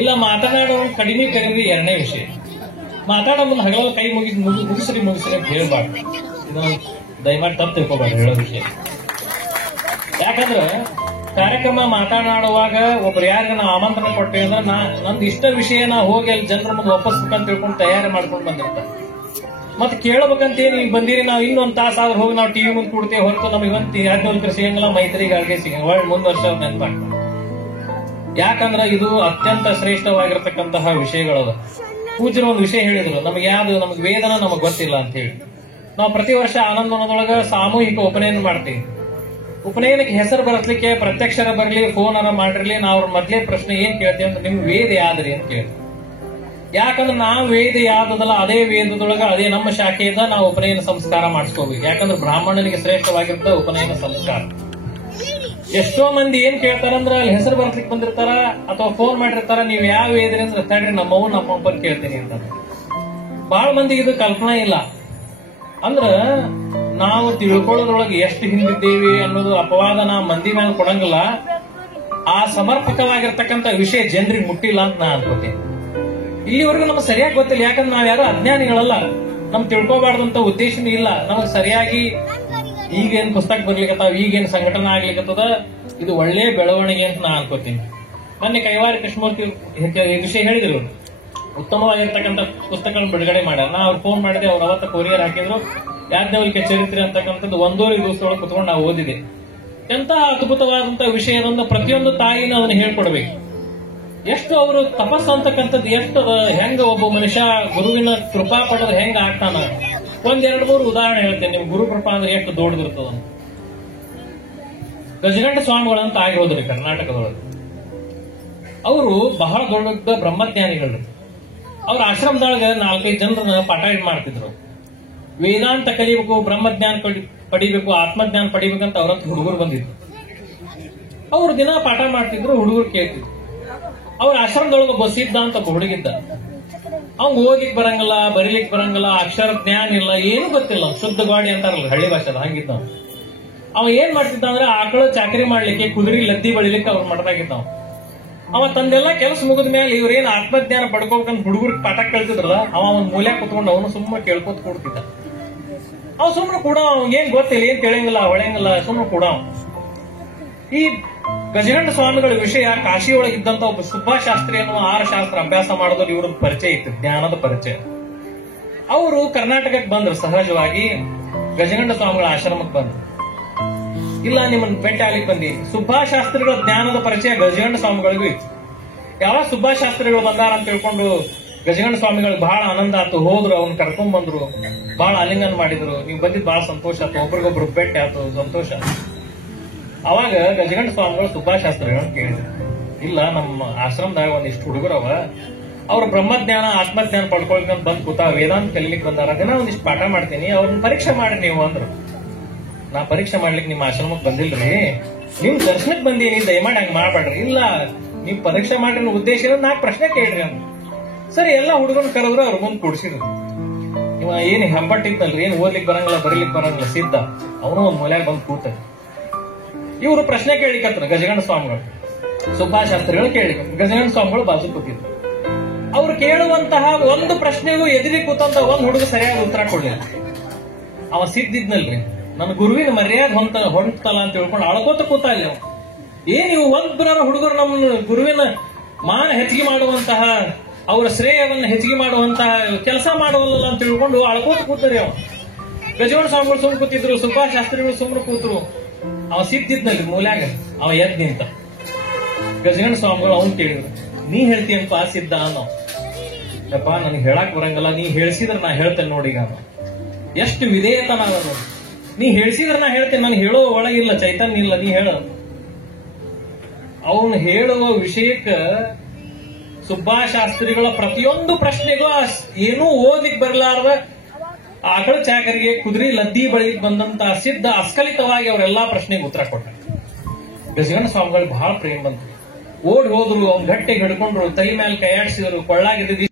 ಇಲ್ಲ ಮಾತನಾಡೋರು ಕಡಿಮೆ ಕರೀರಿ ಎರಡನೇ ವಿಷಯ. ಮಾತಾಡೋ ಮುಂದೆ ಹಗಲ ಕೈ ಮುಗಿಸ್ರಿ ಅಂತ ಹೇಳ್ಬಾರ್ದು. ಇದನ್ನ ದಯಮಾಡಿ ತಪ್ಪು ತಿಳ್ಕೊಬೇಡ್ರಿ ಹೇಳೋ ವಿಷಯ. ಯಾಕಂದ್ರೆ ಕಾರ್ಯಕ್ರಮ ಮಾತನಾಡುವಾಗ ಒಬ್ರು ಯಾರಿಗ ನಾವು ಆಮಂತ್ರಣ ಕೊಟ್ಟೇವೆ ಅಂದ್ರೆ ನಂದು ಇಷ್ಟ ವಿಷಯ ನಾ ಹೋಗಿ ಅಲ್ಲಿ ಜನರ ಮುಂದೆ ಒಪ್ಪಿಸ್ಬೇಕಂತ ತಿಳ್ಕೊಂಡು ತಯಾರಿ ಮಾಡ್ಕೊಂಡು ಬಂದಿರ್ತಾರೆ. ಮತ್ತೆ ಕೇಳಬೇಕಂತ ಏನ್ ಈಗ ಬಂದಿರಿ, ನಾವು ಇನ್ನೊಂದು ತಾಸು ಆದ್ರೆ ಹೋಗಿ ನಾವು ಟಿವಿ ಮುಂದೆ ಕೊಡ್ತೇವೆ ಹೊರತು ನಮಗೆ ಇವತ್ತು 2 ಸಿಗಂಗಿಲ್ಲ, ಮೈತ್ರಿಗಾರಿಗೆ ಸಿಗಂಗ ಒಳ್ಳೆ ಮುಂದುವರ್ಷ ನೆನಪಾಗ್ತದೆ. ಯಾಕಂದ್ರೆ ಇದು ಅತ್ಯಂತ ಶ್ರೇಷ್ಠವಾಗಿರ್ತಕ್ಕಂತಹ ವಿಷಯಗಳದ. ಪೂಜ್ಯರು ಒಂದು ವಿಷಯ ಹೇಳಿದ್ರು, ನಮಗೆ ವೇದನ ನಮಗೆ ಗೊತ್ತಿಲ್ಲ ಅಂತ ಹೇಳಿ. ನಾವು ಪ್ರತಿ ವರ್ಷ ಆನಂದವನದೊಳಗ ಸಾಮೂಹಿಕ ಉಪನಯನ ಮಾಡ್ತೀವಿ. ಉಪನಯನಕ್ಕೆ ಹೆಸರು ಬರಸ್ಲಿಕ್ಕೆ ಪ್ರತ್ಯಕ್ಷರ ಬರಲಿ, ಫೋನ್ ಮಾಡಿರ್ಲಿ, ನಾವು ಅವ್ರ ಮೊದ್ಲೇ ಪ್ರಶ್ನೆ ಏನ್ ಕೇಳ್ತೀವಿ ಅಂತ, ನಿಮ್ಗೆ ವೇದ ಯಾವ್ದ್ರಿ ಅಂತ ಕೇಳ್ತೀವಿ. ಯಾಕಂದ್ರೆ ನಾವು ವೇದ ಯಾವ್ದಲ್ಲ ಅದೇ ವೇದದೊಳಗ ಅದೇ ನಮ್ಮ ಶಾಖೆಯಿಂದ ನಾವು ಉಪನಯನ ಸಂಸ್ಕಾರ ಮಾಡಿಸ್ಕೋಬೇಕು. ಯಾಕಂದ್ರೆ ಬ್ರಾಹ್ಮಣನಿಗೆ ಶ್ರೇಷ್ಠವಾಗಿರುತ್ತೆ ಉಪನಯನ ಸಂಸ್ಕಾರ. ಎಷ್ಟೋ ಮಂದಿ ಏನ್ ಕೇಳ್ತಾರಂದ್ರ ಅಲ್ಲಿ ಹೆಸರು ಬರ್ಲಿಕ್ಕೆ ಬಂದಿರ್ತಾರ ಅಥವಾ ಫೋನ್ ಮಾಡಿರ್ತಾರ, ನೀವ್ ಯಾವ ವೇದ್ರಿ ಅಂದ್ರೆ ತಡ್ರಿ ನಮ್ಮವ್ ನಮ್ಮಪ್ಪನ್ ಕೇಳ್ತೀನಿ ಅಂತ. ಬಹಳ ಮಂದಿಗೆ ಇದು ಕಲ್ಪನಾ ಇಲ್ಲ. ಅಂದ್ರ ನಾವು ತಿಳ್ಕೊಳ್ಳೋದ್ರೊಳಗೆ ಎಷ್ಟು ಹಿಂದಿದ್ದೇವೆ ಅನ್ನೋದು ಅಪವಾದ ನಾವು ಮಂದಿ ಮೇಲೆ ಕೊಡಂಗಿಲ್ಲ. ಆ ಸಮರ್ಪಕವಾಗಿರ್ತಕ್ಕಂಥ ವಿಷಯ ಜನರಿಗೆ ಮುಟ್ಟಿಲ್ಲ ಅಂತ ನಾ ಅನ್ಕೋತೀನಿ. ಇಲ್ಲಿವರೆಗೂ ನಮ್ಗೆ ಸರಿಯಾಗಿ ಗೊತ್ತಿಲ್ಲ, ಯಾಕಂದ್ರೆ ನಾವ್ ಯಾರು ಅಜ್ಞಾನಿಗಳಲ್ಲ. ನಮ್ ತಿಳ್ಕೊಬಾರ್ದಂತ ಉದ್ದೇಶನೂ ಇಲ್ಲ. ನಮಗ್ ಸರಿಯಾಗಿ ಈಗೇನ್ ಪುಸ್ತಕ ಬರ್ಲಿಕ್ಕತ್ತಾವ, ಈಗೇನ್ ಸಂಘಟನೆ ಆಗ್ಲಿಕ್ಕತ್ತದ, ಇದು ಒಳ್ಳೆ ಬೆಳವಣಿಗೆ ಅಂತ ನಾ ಅನ್ಕೋತೀನಿ. ಮೊನ್ನೆ ಕೈವಾರಿ ಕೃಷ್ಣಮೂರ್ತಿ ವಿಷಯ ಹೇಳಿದ್ರು, ಉತ್ತಮವಾಗಿರ್ತಕ್ಕಂಥ ಪುಸ್ತಕಗಳನ್ನು ಬಿಡುಗಡೆ ಮಾಡ್ಯಾರ. ನಾ ಅವ್ರು ಫೋನ್ ಮಾಡಿದೆ, ಅವ್ರು ಅವತ್ತ ಕೊರಿಯರ್ ಹಾಕಿದ್ರು. ಯಾಜ್ಞವಲ್ಕ್ಯ ಚರಿತ್ರೆ ಅಂತಕ್ಕಂಥದ್ದು 1.5 ದಿವಸದೊಳಗೆ ಕುತ್ಕೊಂಡು ನಾವು ಓದಿದೆ. ಎಂತ ಅದ್ಭುತವಾದಂತ ವಿಷಯದಿಂದ ಪ್ರತಿಯೊಂದು ತಾಯಿನ ಅದನ್ನ ಹೇಳ್ಕೊಡ್ಬೇಕು. ಎಷ್ಟು ಅವರು ತಪಸ್ಸು ಅಂತಕ್ಕಂಥದ್ದು ಎಷ್ಟು ಹೆಂಗ ಒಬ್ಬ ಮನುಷ್ಯ ಗುರುವಿನ ಕೃಪಾ ಪಡೆದ್ರೆ ಹೆಂಗ ಆಗ್ತಾನ. 1-2-3 ಉದಾಹರಣೆ ಹೇಳ್ತೇನೆ. ನಿಮ್ ಗುರು ಕೃಪಾ ಅಂದ್ರೆ ಎಷ್ಟು ದೊಡ್ಡದಿರ್ತದ. ಗಜಗಂಡ ಸ್ವಾಮಿಗಳಂತ ಆಗಿ ಹೋದ್ರಿ ಕರ್ನಾಟಕದೊಳಗೆ. ಅವರು ಬಹಳ ದೊಡ್ಡ ಬ್ರಹ್ಮಜ್ಞಾನಿಗಳು. ಅವ್ರ ಆಶ್ರಮದೊಳಗೆ 4-5 ಜನರನ್ನ ಪಾಠ ಮಾಡ್ತಿದ್ರು. ವೇದಾಂತ ಕಲಿಬೇಕು, ಬ್ರಹ್ಮಜ್ಞಾನ ಪಡಿಬೇಕು, ಆತ್ಮಜ್ಞಾನ ಪಡಿಬೇಕಂತ ಅವ್ರಂತ ಹುಡುಗರು ಬಂದಿದ್ರು. ಅವ್ರು ದಿನ ಪಾಠ ಮಾಡ್ತಿದ್ರು, ಹುಡುಗರು ಕೇಳ್ತಿದ್ರು. ಅವ್ರ ಆಶ್ರಮದೊಳಗೆ ಒಬ್ಬ ಸಿದ್ಧ ಅಂತ ಒಬ್ಬ ಹುಡುಗಿದ್ದ. ಅವ್ನ್ ಓದಿಕ್ ಬರಂಗಿಲ್ಲ, ಬರೀಲಿಕ್ ಬರಂಗಿಲ್ಲ, ಅಕ್ಷರ ಜ್ಞಾನ ಇಲ್ಲ, ಏನು ಗೊತ್ತಿಲ್ಲ. ಶುದ್ಧ ಗಾಡಿ ಅಂತಾರಲ್ಲ ಹಳ್ಳಿ ಭಾಷೆದ, ಹಂಗಿದ್ದ. ಅವ ಏನ್ ಮಾಡ್ತಿದ್ದ ಅಂದ್ರೆ ಆಕಳು ಚಾಕರಿ ಮಾಡ್ಲಿಕ್ಕೆ, ಕುದುರೆ ಲದ್ದಿ ಬಳಿಲಿಕ್ಕೆ ಅವ್ರು ಮಾಡ್ದಾಗಿದ್ದಾವ. ಅವ ತಂದೆಲ್ಲ ಕೆಲಸ ಮುಗಿದ ಮೇಲೆ ಇವ್ರೇನ್ ಆತ್ಮಜ್ಞಾನ ಪಡ್ಕೋಬೇಕಂತ ಹುಡುಗರಿಗೆ ಪಾಠ ಕಳ್ತಿದ್ರಲ್ಲ, ಅವ ಒಂದ್ ಮೂಲೆ ಕುತ್ಕೊಂಡು ಅವನು ಸುಮ್ಮನೆ ಕೇಳ್ಕೊತ ಕೂಡ್ತಿದ್ದ. ಅವ್ ಸುಮ್ಮನೆ ಕೂಡ ಏನ್ ಗೊತ್ತಿಲ್ಲ, ಏನ್ ತಿಳಿಯಂಗಿಲ್ಲ, ಹೊಳೆಯಂಗಿಲ್ಲ, ಸುಮ್ಮನೆ ಕೂಡ. ಈ ಗಜಗಂಡ ಸ್ವಾಮಿಗಳ ವಿಷಯ ಕಾಶಿಯೊಳಗಿದ್ದಂತ ಒಬ್ಬ ಸುಬ್ಬಾಶಾಸ್ತ್ರಿ ಅನ್ನುವ 6 ಶಾಸ್ತ್ರ ಅಭ್ಯಾಸ ಮಾಡೋದ್ರಲ್ಲಿ ಇವ್ರದ್ದು ಪರಿಚಯ ಇತ್ತು, ಜ್ಞಾನದ ಪರಿಚಯ. ಅವರು ಕರ್ನಾಟಕಕ್ಕೆ ಬಂದ್ರು ಸಹಜವಾಗಿ. ಗಜಗಂಡ ಸ್ವಾಮಿಗಳ ಆಶ್ರಮಕ್ಕೆ ಬಂದ್ರು. ಇಲ್ಲ ನಿಮ್ಮನ್ನ ಭೇಟಿ ಆಗ್ಲಿಕ್ಕೆ ಬಂದಿ. ಸುಬ್ಬಾಶಾಸ್ತ್ರಿಗಳ ಜ್ಞಾನದ ಪರಿಚಯ ಗಜಗಂಡ ಸ್ವಾಮಿಗಳಿಗೂ ಇತ್ತು. ಯಾವಾಗ ಸುಬ್ಬಾಶಾಸ್ತ್ರಿಗಳು ಬಂದಾರ ಅಂತ ತಿಳ್ಕೊಂಡು ಗಜಗಂಡ ಸ್ವಾಮಿಗಳಿಗೆ ಬಹಳ ಆನಂದ ಆಯ್ತು. ಹೋದ್ರು, ಅವ್ನ ಕರ್ಕೊಂಡ್ ಬಂದ್ರು, ಬಹಳ ಆಲಿಂಗನ ಮಾಡಿದ್ರು. ನೀವು ಬಂದಿದ್ ಬಹಳ ಸಂತೋಷ ಆಯ್ತು, ಒಬ್ರಿಗೊಬ್ರು ಭೇಟಿ ಆಯ್ತು, ಸಂತೋಷ. ಅವಾಗ ಗಜಗಂಡ ಸ್ವಾಮಿಗಳು ಸುಬ್ಬಾಶಾಸ್ತ್ರಿಗಳನ್ನ ಕೇಳಿದ್ರು, ಇಲ್ಲ ನಮ್ಮ ಆಶ್ರಮದಾಗ ಒಂದಿಷ್ಟು ಹುಡುಗರವ, ಅವ್ರ ಬ್ರಹ್ಮಜ್ಞಾನ ಆತ್ಮಜ್ಞಾನ ಪಡ್ಕೊಳ್ಕೊಂಡ್ ಬಂದ್ ಕೂತ ವೇದಾಂತ ಕಲಿಲಿಕ್ಕೆ ಬಂದಾರ, ದಿನ ಒಂದಿಷ್ಟು ಪಾಠ ಮಾಡ್ತೀನಿ, ಅವ್ರನ್ನ ಪರೀಕ್ಷೆ ಮಾಡಿ ನೀವು ಅಂದ್ರು. ನಾ ಪರೀಕ್ಷೆ ಮಾಡ್ಲಿಕ್ಕೆ ನಿಮ್ಮ ಆಶ್ರಮಕ್ಕೆ ಬಂದಿಲ್ರಿ, ನಿಮ್ ದರ್ಶನಕ್ಕೆ ಬಂದೀನಿ, ದಯಮಾಡಿ ಹಂಗ ಮಾಡ್ಬೇಡ್ರಿ. ಇಲ್ಲ ನೀವ್ ಪರೀಕ್ಷೆ ಮಾಡಿರೋ ಉದ್ದೇಶ 4 ಪ್ರಶ್ನೆ ಕೇಳ್ರಿ ಅಂತ. ಸರಿ, ಎಲ್ಲಾ ಹುಡುಗರನ್ನ ಕರೆದ್ರು, ಅವ್ರ ಮುಂದೆ ಕೂಡ್ಸಿದ್ರು. ಇವ ಏನ್ ಹೆಬ್ಬಟ್ಟಿತ್ತಲ್ರಿ, ಏನ್ ಓದ್ಲಿಕ್ಕೆ ಬರಂಗಿಲ್ಲ, ಬರೀಲಿಕ್ಕೆ ಬರಂಗಿಲ್ಲ ಸಿದ್ಧ, ಅವನು ಒಂದ್ ಮೂಲ್ಯಾಗ ಬಂದ್ ಕೂತ. ಇವರು ಪ್ರಶ್ನೆ ಕೇಳಿಕತ್ರ ಗಜಗಂಡ ಸ್ವಾಮಿಗಳು, ಸುಬ್ಬಾಶಾಸ್ತ್ರಿಗಳು ಕೇಳಿ. ಗಜಗಂಡ ಸ್ವಾಮಿಗಳು ಬಾಜು ಕೂತಿದ್ರು. ಅವ್ರು ಕೇಳುವಂತಹ ಒಂದು ಪ್ರಶ್ನೆಗೂ ಎದುರಿ ಕೂತಂತ ಒಂದ್ ಹುಡುಗ ಸರಿಯಾಗಿ ಉತ್ತರ ಕೊಡ್ಲಿಲ್ಲ. ಅವ ಸಿದ್ದಿದ್ನಲ್ರಿ, ನನ್ನ ಗುರುವಿನ ಮರ್ಯಾದೆ ಹೊಂಟಲ್ಲ ಅಂತ ತಿಳ್ಕೊಂಡು ಅಳ್ಕೋತ ಕೂತ ಇಲ್ಲ. ಏನ್ ನೀವು ಒಬ್ಬರ ಹುಡುಗರು ನಮ್ಮ ಗುರುವಿನ ಮಾನ ಹೆಚ್ಚಿಗೆ ಮಾಡುವಂತಹ, ಅವರ ಶ್ರೇಯವನ್ನು ಹೆಚ್ಚಿಗೆ ಮಾಡುವಂತಹ ಕೆಲಸ ಮಾಡುವಲ್ಲ ಅಂತ ತಿಳ್ಕೊಂಡು ಅಳ್ಕೋತ ಕೂತರಿ. ಅವ ಗಜಗಂಡ ಸ್ವಾಮಿಗಳು ಸುಮ್ಮನೆ ಕೂತಿದ್ರು, ಸುಬ್ಬಾಶಾಸ್ತ್ರಿಗಳು ಸುಮ್ಮನೆ ಕೂತರು. ಅವ ಸಿದ್ದಿದ್ನಲ್ಲಿ ಮೂಲ್ಯಾಗ, ಅವ ಎದ್ ನಿಂತ. ಗಜಗಂಡ ಸ್ವಾಮಿಗಳು ಅವನ್ ಕೇಳಿದ್ರು, ನೀ ಹೇಳ್ತೀಯಪ್ಪ ಸಿದ್ಧ ಅನ್ನೋ. ಯಪ್ಪ ನನಗೆ ಹೇಳಕ್ ಬರಂಗಲ್ಲ, ನೀ ಹೇಳ್ಸಿದ್ರೆ ನಾ ಹೇಳ್ತೇನೆ ನೋಡಿ. ಈಗ ಎಷ್ಟು ವಿಧೇಯತ ನಾನು, ನೀ ಹೇಳ್ಸಿದ್ರೆ ನಾ ಹೇಳ್ತೇನೆ, ನಾನು ಹೇಳೋ ಒಳಗಿಲ್ಲ, ಚೈತನ್ಯ ಇಲ್ಲ, ನೀ ಹೇಳ. ಅವನು ಹೇಳುವ ವಿಷಯಕ್ಕ ಸುಬ್ಬಾಶಾಸ್ತ್ರಿಗಳ ಪ್ರತಿಯೊಂದು ಪ್ರಶ್ನೆಗೂ ಏನೂ ಓದಿಕ್ ಬರ್ಲಾರ್ದ ಆಕಳ ಚಾಕರಿಗೆ, ಕುದುರೆ ಲದ್ದಿ ಬಳಿ ಬಂದಂತ ಸಿದ್ಧ ಅಸ್ಖಲಿತವಾಗಿ ಅವರೆಲ್ಲಾ ಪ್ರಶ್ನೆಗೆ ಉತ್ತರ ಕೊಟ್ಟ. ಗಜಗಂಡ ಸ್ವಾಮಿಗಳು ಬಹಳ ಪ್ರೇಮ ಬಂತು. ಓಡಿ ಹೋದ್ರು, ಅವ್ನ ಗಟ್ಟಿಗೆ ಹಿಡ್ಕೊಂಡ್ರು, ತೈ ಮೇಲೆ ಕೈಯಾಡಿಸಿದ್ರು, ಕೊಳ್ಳಾಗಿದ್ದ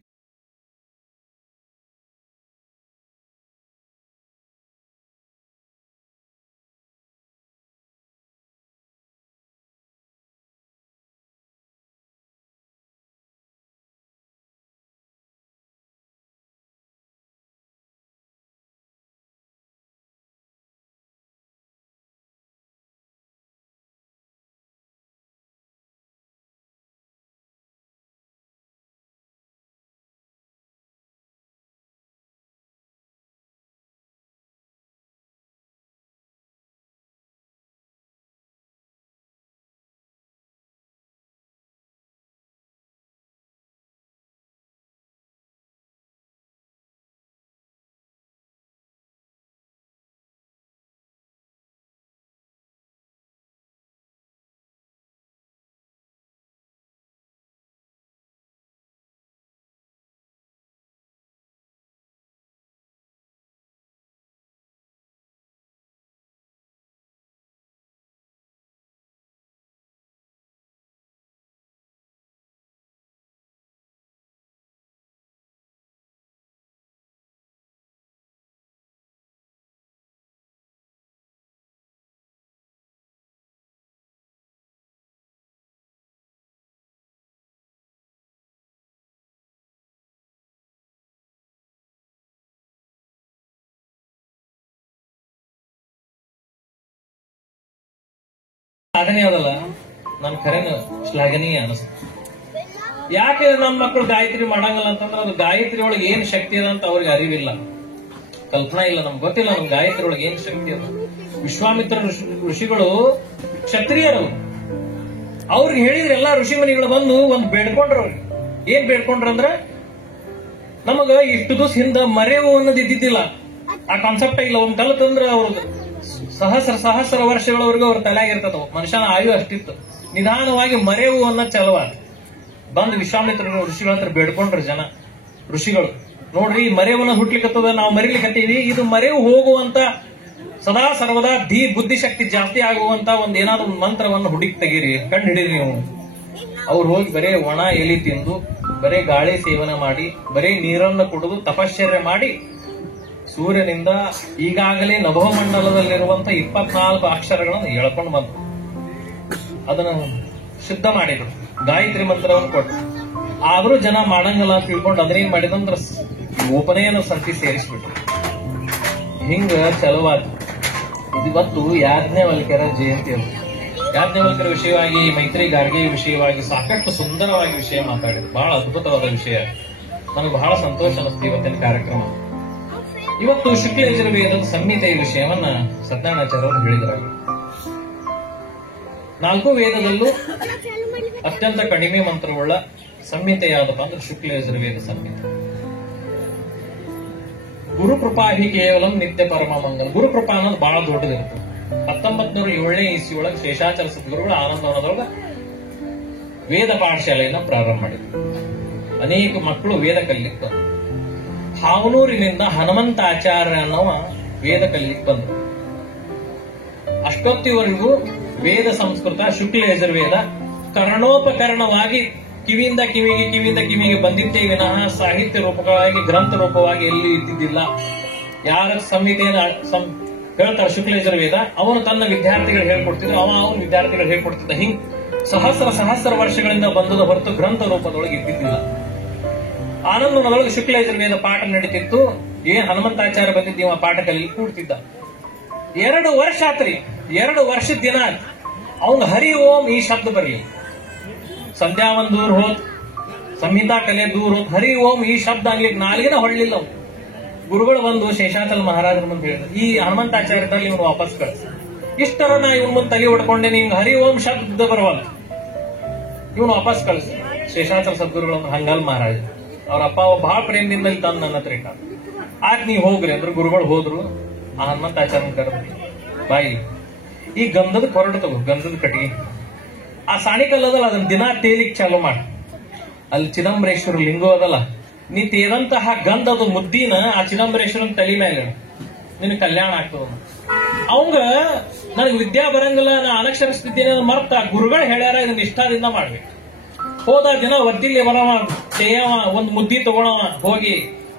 ಸಾಧನೆ ಅದಲ್ಲ ನನ್ ಖರೇನ ಶ್ಲಾಘನೀಯ ಅನಿಸ್ತು. ಯಾಕೆ ನಮ್ಮ ಮಕ್ಕಳು ಗಾಯತ್ರಿ ಮಾಡಂಗಿಲ್ಲ ಅಂತಂದ್ರೆ ಅದು ಗಾಯತ್ರಿ ಒಳಗೆ ಏನ್ ಶಕ್ತಿ ಅದ ಅಂತ ಅವ್ರಿಗೆ ಅರಿವಿಲ್ಲ, ಕಲ್ಪನಾ ಇಲ್ಲ, ನಮ್ಗೆ ಗೊತ್ತಿಲ್ಲ ನಮ್ ಗಾಯತ್ರಿ ಒಳಗೆ ಏನ್ ಶಕ್ತಿ ಅದ. ವಿಶ್ವಾಮಿತ್ರ ಋಷಿಗಳು ಕ್ಷತ್ರಿಯರು, ಅವ್ರಿಗೆ ಹೇಳಿದ್ರೆ ಎಲ್ಲಾ ಋಷಿ ಮನಿಗಳು ಬಂದು ಒಂದ್ ಬೇಡ್ಕೊಂಡ್ರ. ಅವ್ರಿಗೆ ಏನ್ ಬೇಡ್ಕೊಂಡ್ರಂದ್ರ ನಮಗ ಇಷ್ಟು ದಿವಸ ಹಿಂದ ಮರೆವು ಅನ್ನೋದು ಇದ್ದಿದ್ದಿಲ್ಲ, ಆ ಕಾನ್ಸೆಪ್ಟ್ ಇಲ್ಲ. ಒಂದ್ ಕಲ್ತಂದ್ರ ಅವ್ರದ್ದು ಸಹಸ್ರ ವರ್ಷಗಳವರೆಗೂ ಅವ್ರ ತಲೆಯಾಗಿರ್ತದ. ಮನುಷ್ಯನ ಆಯು ಅಷ್ಟಿತ್ತು. ನಿಧಾನವಾಗಿ ಮರೆವು ಅನ್ನೋದು ಚಲವಾದ ಬಂದು ವಿಶ್ವಾಮಿತ್ರ ಋಷಿಗಳ ಹತ್ರ ಬೇಡ್ಕೊಂಡ್ರ ಜನ ಋಷಿಗಳು. ನೋಡ್ರಿ, ಈ ಮರೆವನ್ನ ಹುಟ್ಲಿಕ್ಕತ್ತದ, ನಾವು ಮರಿಲಿಕ್ಕತ್ತೀವಿ, ಇದು ಮರೆವು ಹೋಗುವಂತ ಸದಾ ಸರ್ವದಾ ಬುದ್ಧಿಶಕ್ತಿ ಜಾಸ್ತಿ ಆಗುವಂತ ಒಂದ್ ಏನಾದ್ರು ಒಂದು ಮಂತ್ರವನ್ನು ಹುಡುಕಿ ತೆಗೀರಿ, ಕಂಡು ಹಿಡೀರಿ ನೀವು. ಅವ್ರು ಹೋಗಿ ಬರೇ ಒಣ ಎಲಿ ತಿಂದು, ಬರೇ ಗಾಳಿ ಸೇವನೆ ಮಾಡಿ, ಬರೇ ನೀರನ್ನು ಕುಡಿದು ತಪಶ್ಚರ್ಯ ಮಾಡಿ ಸೂರ್ಯನಿಂದ ಈಗಾಗಲೇ ನಭೋಮಂಡಲದಲ್ಲಿರುವಂತ 24 ಅಕ್ಷರಗಳನ್ನು ಎಳ್ಕೊಂಡು ಬಂದ್ರು. ಅದನ್ನ ಸಿದ್ಧ ಮಾಡಿದ್ರು, ಗಾಯತ್ರಿ ಮಂತ್ರವನ್ನು ಕೊಟ್ಟು. ಆದ್ರೂ ಜನ ಮಾಡಂಗಲ್ಲ ಅಂತ ತಿಳ್ಕೊಂಡು ಅದನ್ನೇನ್ ಮಾಡಿದಂದ್ರ ಉಪನಯನ ಸಂತಿ ಸೇರಿಸ್ಬಿಟ್ರು. ಹಿಂಗ ಚಲವಾದ. ಇವತ್ತು ಯಾಜ್ಞವಲ್ಕ್ಯರ ಜಯಂತಿ ಅದು. ಯಾಜ್ಞವಲ್ಕ್ಯರ ವಿಷಯವಾಗಿ, ಮೈತ್ರಿ ಗಾರ್ಗೆ ವಿಷಯವಾಗಿ ಸಾಕಷ್ಟು ಸುಂದರವಾಗಿ ವಿಷಯ ಮಾತಾಡಿದ್ರು. ಬಹಳ ಅದ್ಭುತವಾದ ವಿಷಯ. ನನಗೆ ಬಹಳ ಸಂತೋಷ ಅನಿಸ್ತು ಇವತ್ತಿನ ಕಾರ್ಯಕ್ರಮ. ಇವತ್ತು ಶುಕ್ಲ ಯಜುರ್ವೇದದ ಸಂಹಿತೆಯ ವಿಷಯವನ್ನ ಸತ್ಯನಾರಾಯಣಾಚಾರ್ಯರು ಹೇಳಿದ್ರಾಗ 4 ವೇದದಲ್ಲೂ ಅತ್ಯಂತ ಕಡಿಮೆ ಮಂತ್ರವುಳ್ಳ ಸಂಹಿತೆ ಯಾವ್ದಪ್ಪ ಅಂದ್ರೆ ಶುಕ್ಲ ಯಜುರ್ವೇದ ಸಂಹಿತೆ. ಗುರುಕೃಪಾ ಹಿ ಕೇವಲಂ ನಿತ್ಯ ಪರಮ ಮಂಗಲ. ಗುರುಕೃಪಾ ಅನ್ನೋದು ಬಹಳ ದೊಡ್ಡದಿರುತ್ತೆ. 1907ನೇ ಇಸ್ವಿಯೊಳಗೆ ಶೇಷಾಚಲ ಸದ್ಗುರುಗಳು ಆನಂದವನದೊಳಗ ವೇದ ಪಾಠಶಾಲೆಯನ್ನ ಪ್ರಾರಂಭ ಮಾಡಿದ್ರು. ಅನೇಕ ಮಕ್ಕಳು ವೇದ ಕಲಿಲಿಕ್ಕೆ ಬಂದರು. ಹಾವನೂರಿನಿಂದ ಹನುಮಂತಾಚಾರ್ಯ ಅನ್ನೋವ ವೇದ ಕಲಿಲಿಕ್ಕೆ ಬಂದರು. ಅಷ್ಟೊತ್ತಿವರೆಗೂ ವೇದ ಸಂಸ್ಕೃತ ಶುಕ್ಲ ಯಜುರ್ವೇದ ಕರ್ಣೋಪಕರಣವಾಗಿ ಕಿವಿಯಿಂದ ಕಿವಿಗೆ ಬಂದಿದ್ದೇ ವಿನಃ ಸಾಹಿತ್ಯ ರೂಪವಾಗಿ, ಗ್ರಂಥ ರೂಪವಾಗಿ ಎಲ್ಲಿ ಇದ್ದಿದ್ದಿಲ್ಲ. ಯಾರ ಸಂಹಿತೆಯನ್ನು ಹೇಳ್ತಾರೆ ಶುಕ್ಲ ಯಜುರ್ವೇದ, ಅವನು ತನ್ನ ವಿದ್ಯಾರ್ಥಿಗಳು ಹೇಳ್ಕೊಡ್ತಿದ್ರು, ಅವನ ವಿದ್ಯಾರ್ಥಿಗಳು ಹೇಳ್ಕೊಡ್ತಿದ್ದ. ಹಿಂಗ್ ಸಹಸ್ರ ವರ್ಷಗಳಿಂದ ಬಂದದ ಹೊರತು ಗ್ರಂಥ ರೂಪದೊಳಗೆ ಇದ್ದಿದ್ದಿಲ್ಲ. ಆನಂದನೊಳಗೆ ಶುಕ್ಲ ಯಜುರ್ವೇದ ಪಾಠ ನಡೀತಿತ್ತು. ಹನುಮಂತಾಚಾರ್ಯ ಬಂದಿದ್ದೀವ ಪಾಠ ಕಲಿ ಕೂಡ್ತಿದ್ದ. 2 ವರ್ಷ ಆತ್ರಿ. 2 ವರ್ಷದ ದಿನ ಅವನ್ ಹರಿ ಓಂ ಈ ಶಬ್ದ ಬರಲಿ. ಸಂಧ್ಯಾ ಒಂದ್ ದೂರ ಹೋತ್, ಸಂಹಿತಾ ಕಲೆ ದೂರ ಹೋತ್, ಹರಿ ಓಂ ಈ ಶಬ್ದ ಆಗ್ಲಿಕ್ಕೆ ನಾಲ್ಗಿನ ಹೊಳ್ಳಿಲ್ಲ. ಅವ್ನು ಗುರುಗಳು ಬಂದು ಶೇಷಾಚಲ ಮಹಾರಾಜರ ಮುಂದೆ ಹೇಳಿದ್ರು, ಈ ಹನುಮಂತಾಚಾರ್ಯದಲ್ಲಿ ಇವನು ವಾಪಸ್ ಕಳಿಸ. ಇಷ್ಟರ ನಾ ಇವನ್ ಮುಂದೆ ತಲೆ ಹೊಡ್ಕೊಂಡೆ, ನಿಂಗೆ ಹರಿ ಓಂ ಶಬ್ದ ಬರವಲ್ಲ, ಇವನು ವಾಪಸ್ ಕಳಿಸ್. ಶೇಷಾಚಲ ಸದ್ಗುರುಗಳು ಹಂಗಲ್ ಮಹಾರಾಜ ಅವ್ರ ಅಪ್ಪ ಬಹಳ ಪ್ರೇಮದಿಂದ ಇಲ್ಲಿ ತಂದು ನನ್ನ ಹತ್ರ ಇಟ್ಟ. ಆಗ ನೀವ್ ಹೋಗ್ರಿ ಅಂದ್ರೆ ಗುರುಗಳು ಹೋದ್ರು. ಆ ಹನುಮಂತಾಚಾರ್ಯನ ಕರೆದ್ರಿ, ಬಾಯಿ ಈ ಗಂಧದ ಕೊರಡು ತಗೋ, ಗಂಧದ ಕಟ್ಟಿಗೆ, ಆ ಸಾಣಿಕಲ್ಲದಲ್ಲ ಅದನ್ನ ದಿನ ತೇಲಿಕ್ ಚಾಲು ಮಾಡಿ. ಅಲ್ಲಿ ಚಿದಂಬರೇಶ್ವರ ಲಿಂಗೋ ಅದಲ್ಲ, ನೀ ತೇದಂತಹ ಗಂಧದ ಮುದ್ದಿನ ಆ ಚಿದಂಬರೇಶ್ವರನ್ ತಲೆ ಮೇಲೆ ನಿನ್ ಕಲ್ಯಾಣ ಆಗ್ತದ. ಅವಂಗ ನನಗೆ ವಿದ್ಯಾ ಬರಂಗಿಲ್ಲ, ನಾ ಅನಕ್ಷರಿಸ್ತಿದ್ದೇನೆ ಮರ್ತ ಗುರುಗಳು ಹೇಳ್ಯಾರ, ಇದನ್ನ ನಿಷ್ಠಾದಿಂದ ಮಾಡ್ಬೇಕು. ಹೋದ ದಿನ ಒದ್ದಿಲ್ಲಿ ಬರವ, ತೇಯವ, ಒಂದ್ ಮುದ್ದಿ ತಗೊಳವ, ಹೋಗಿ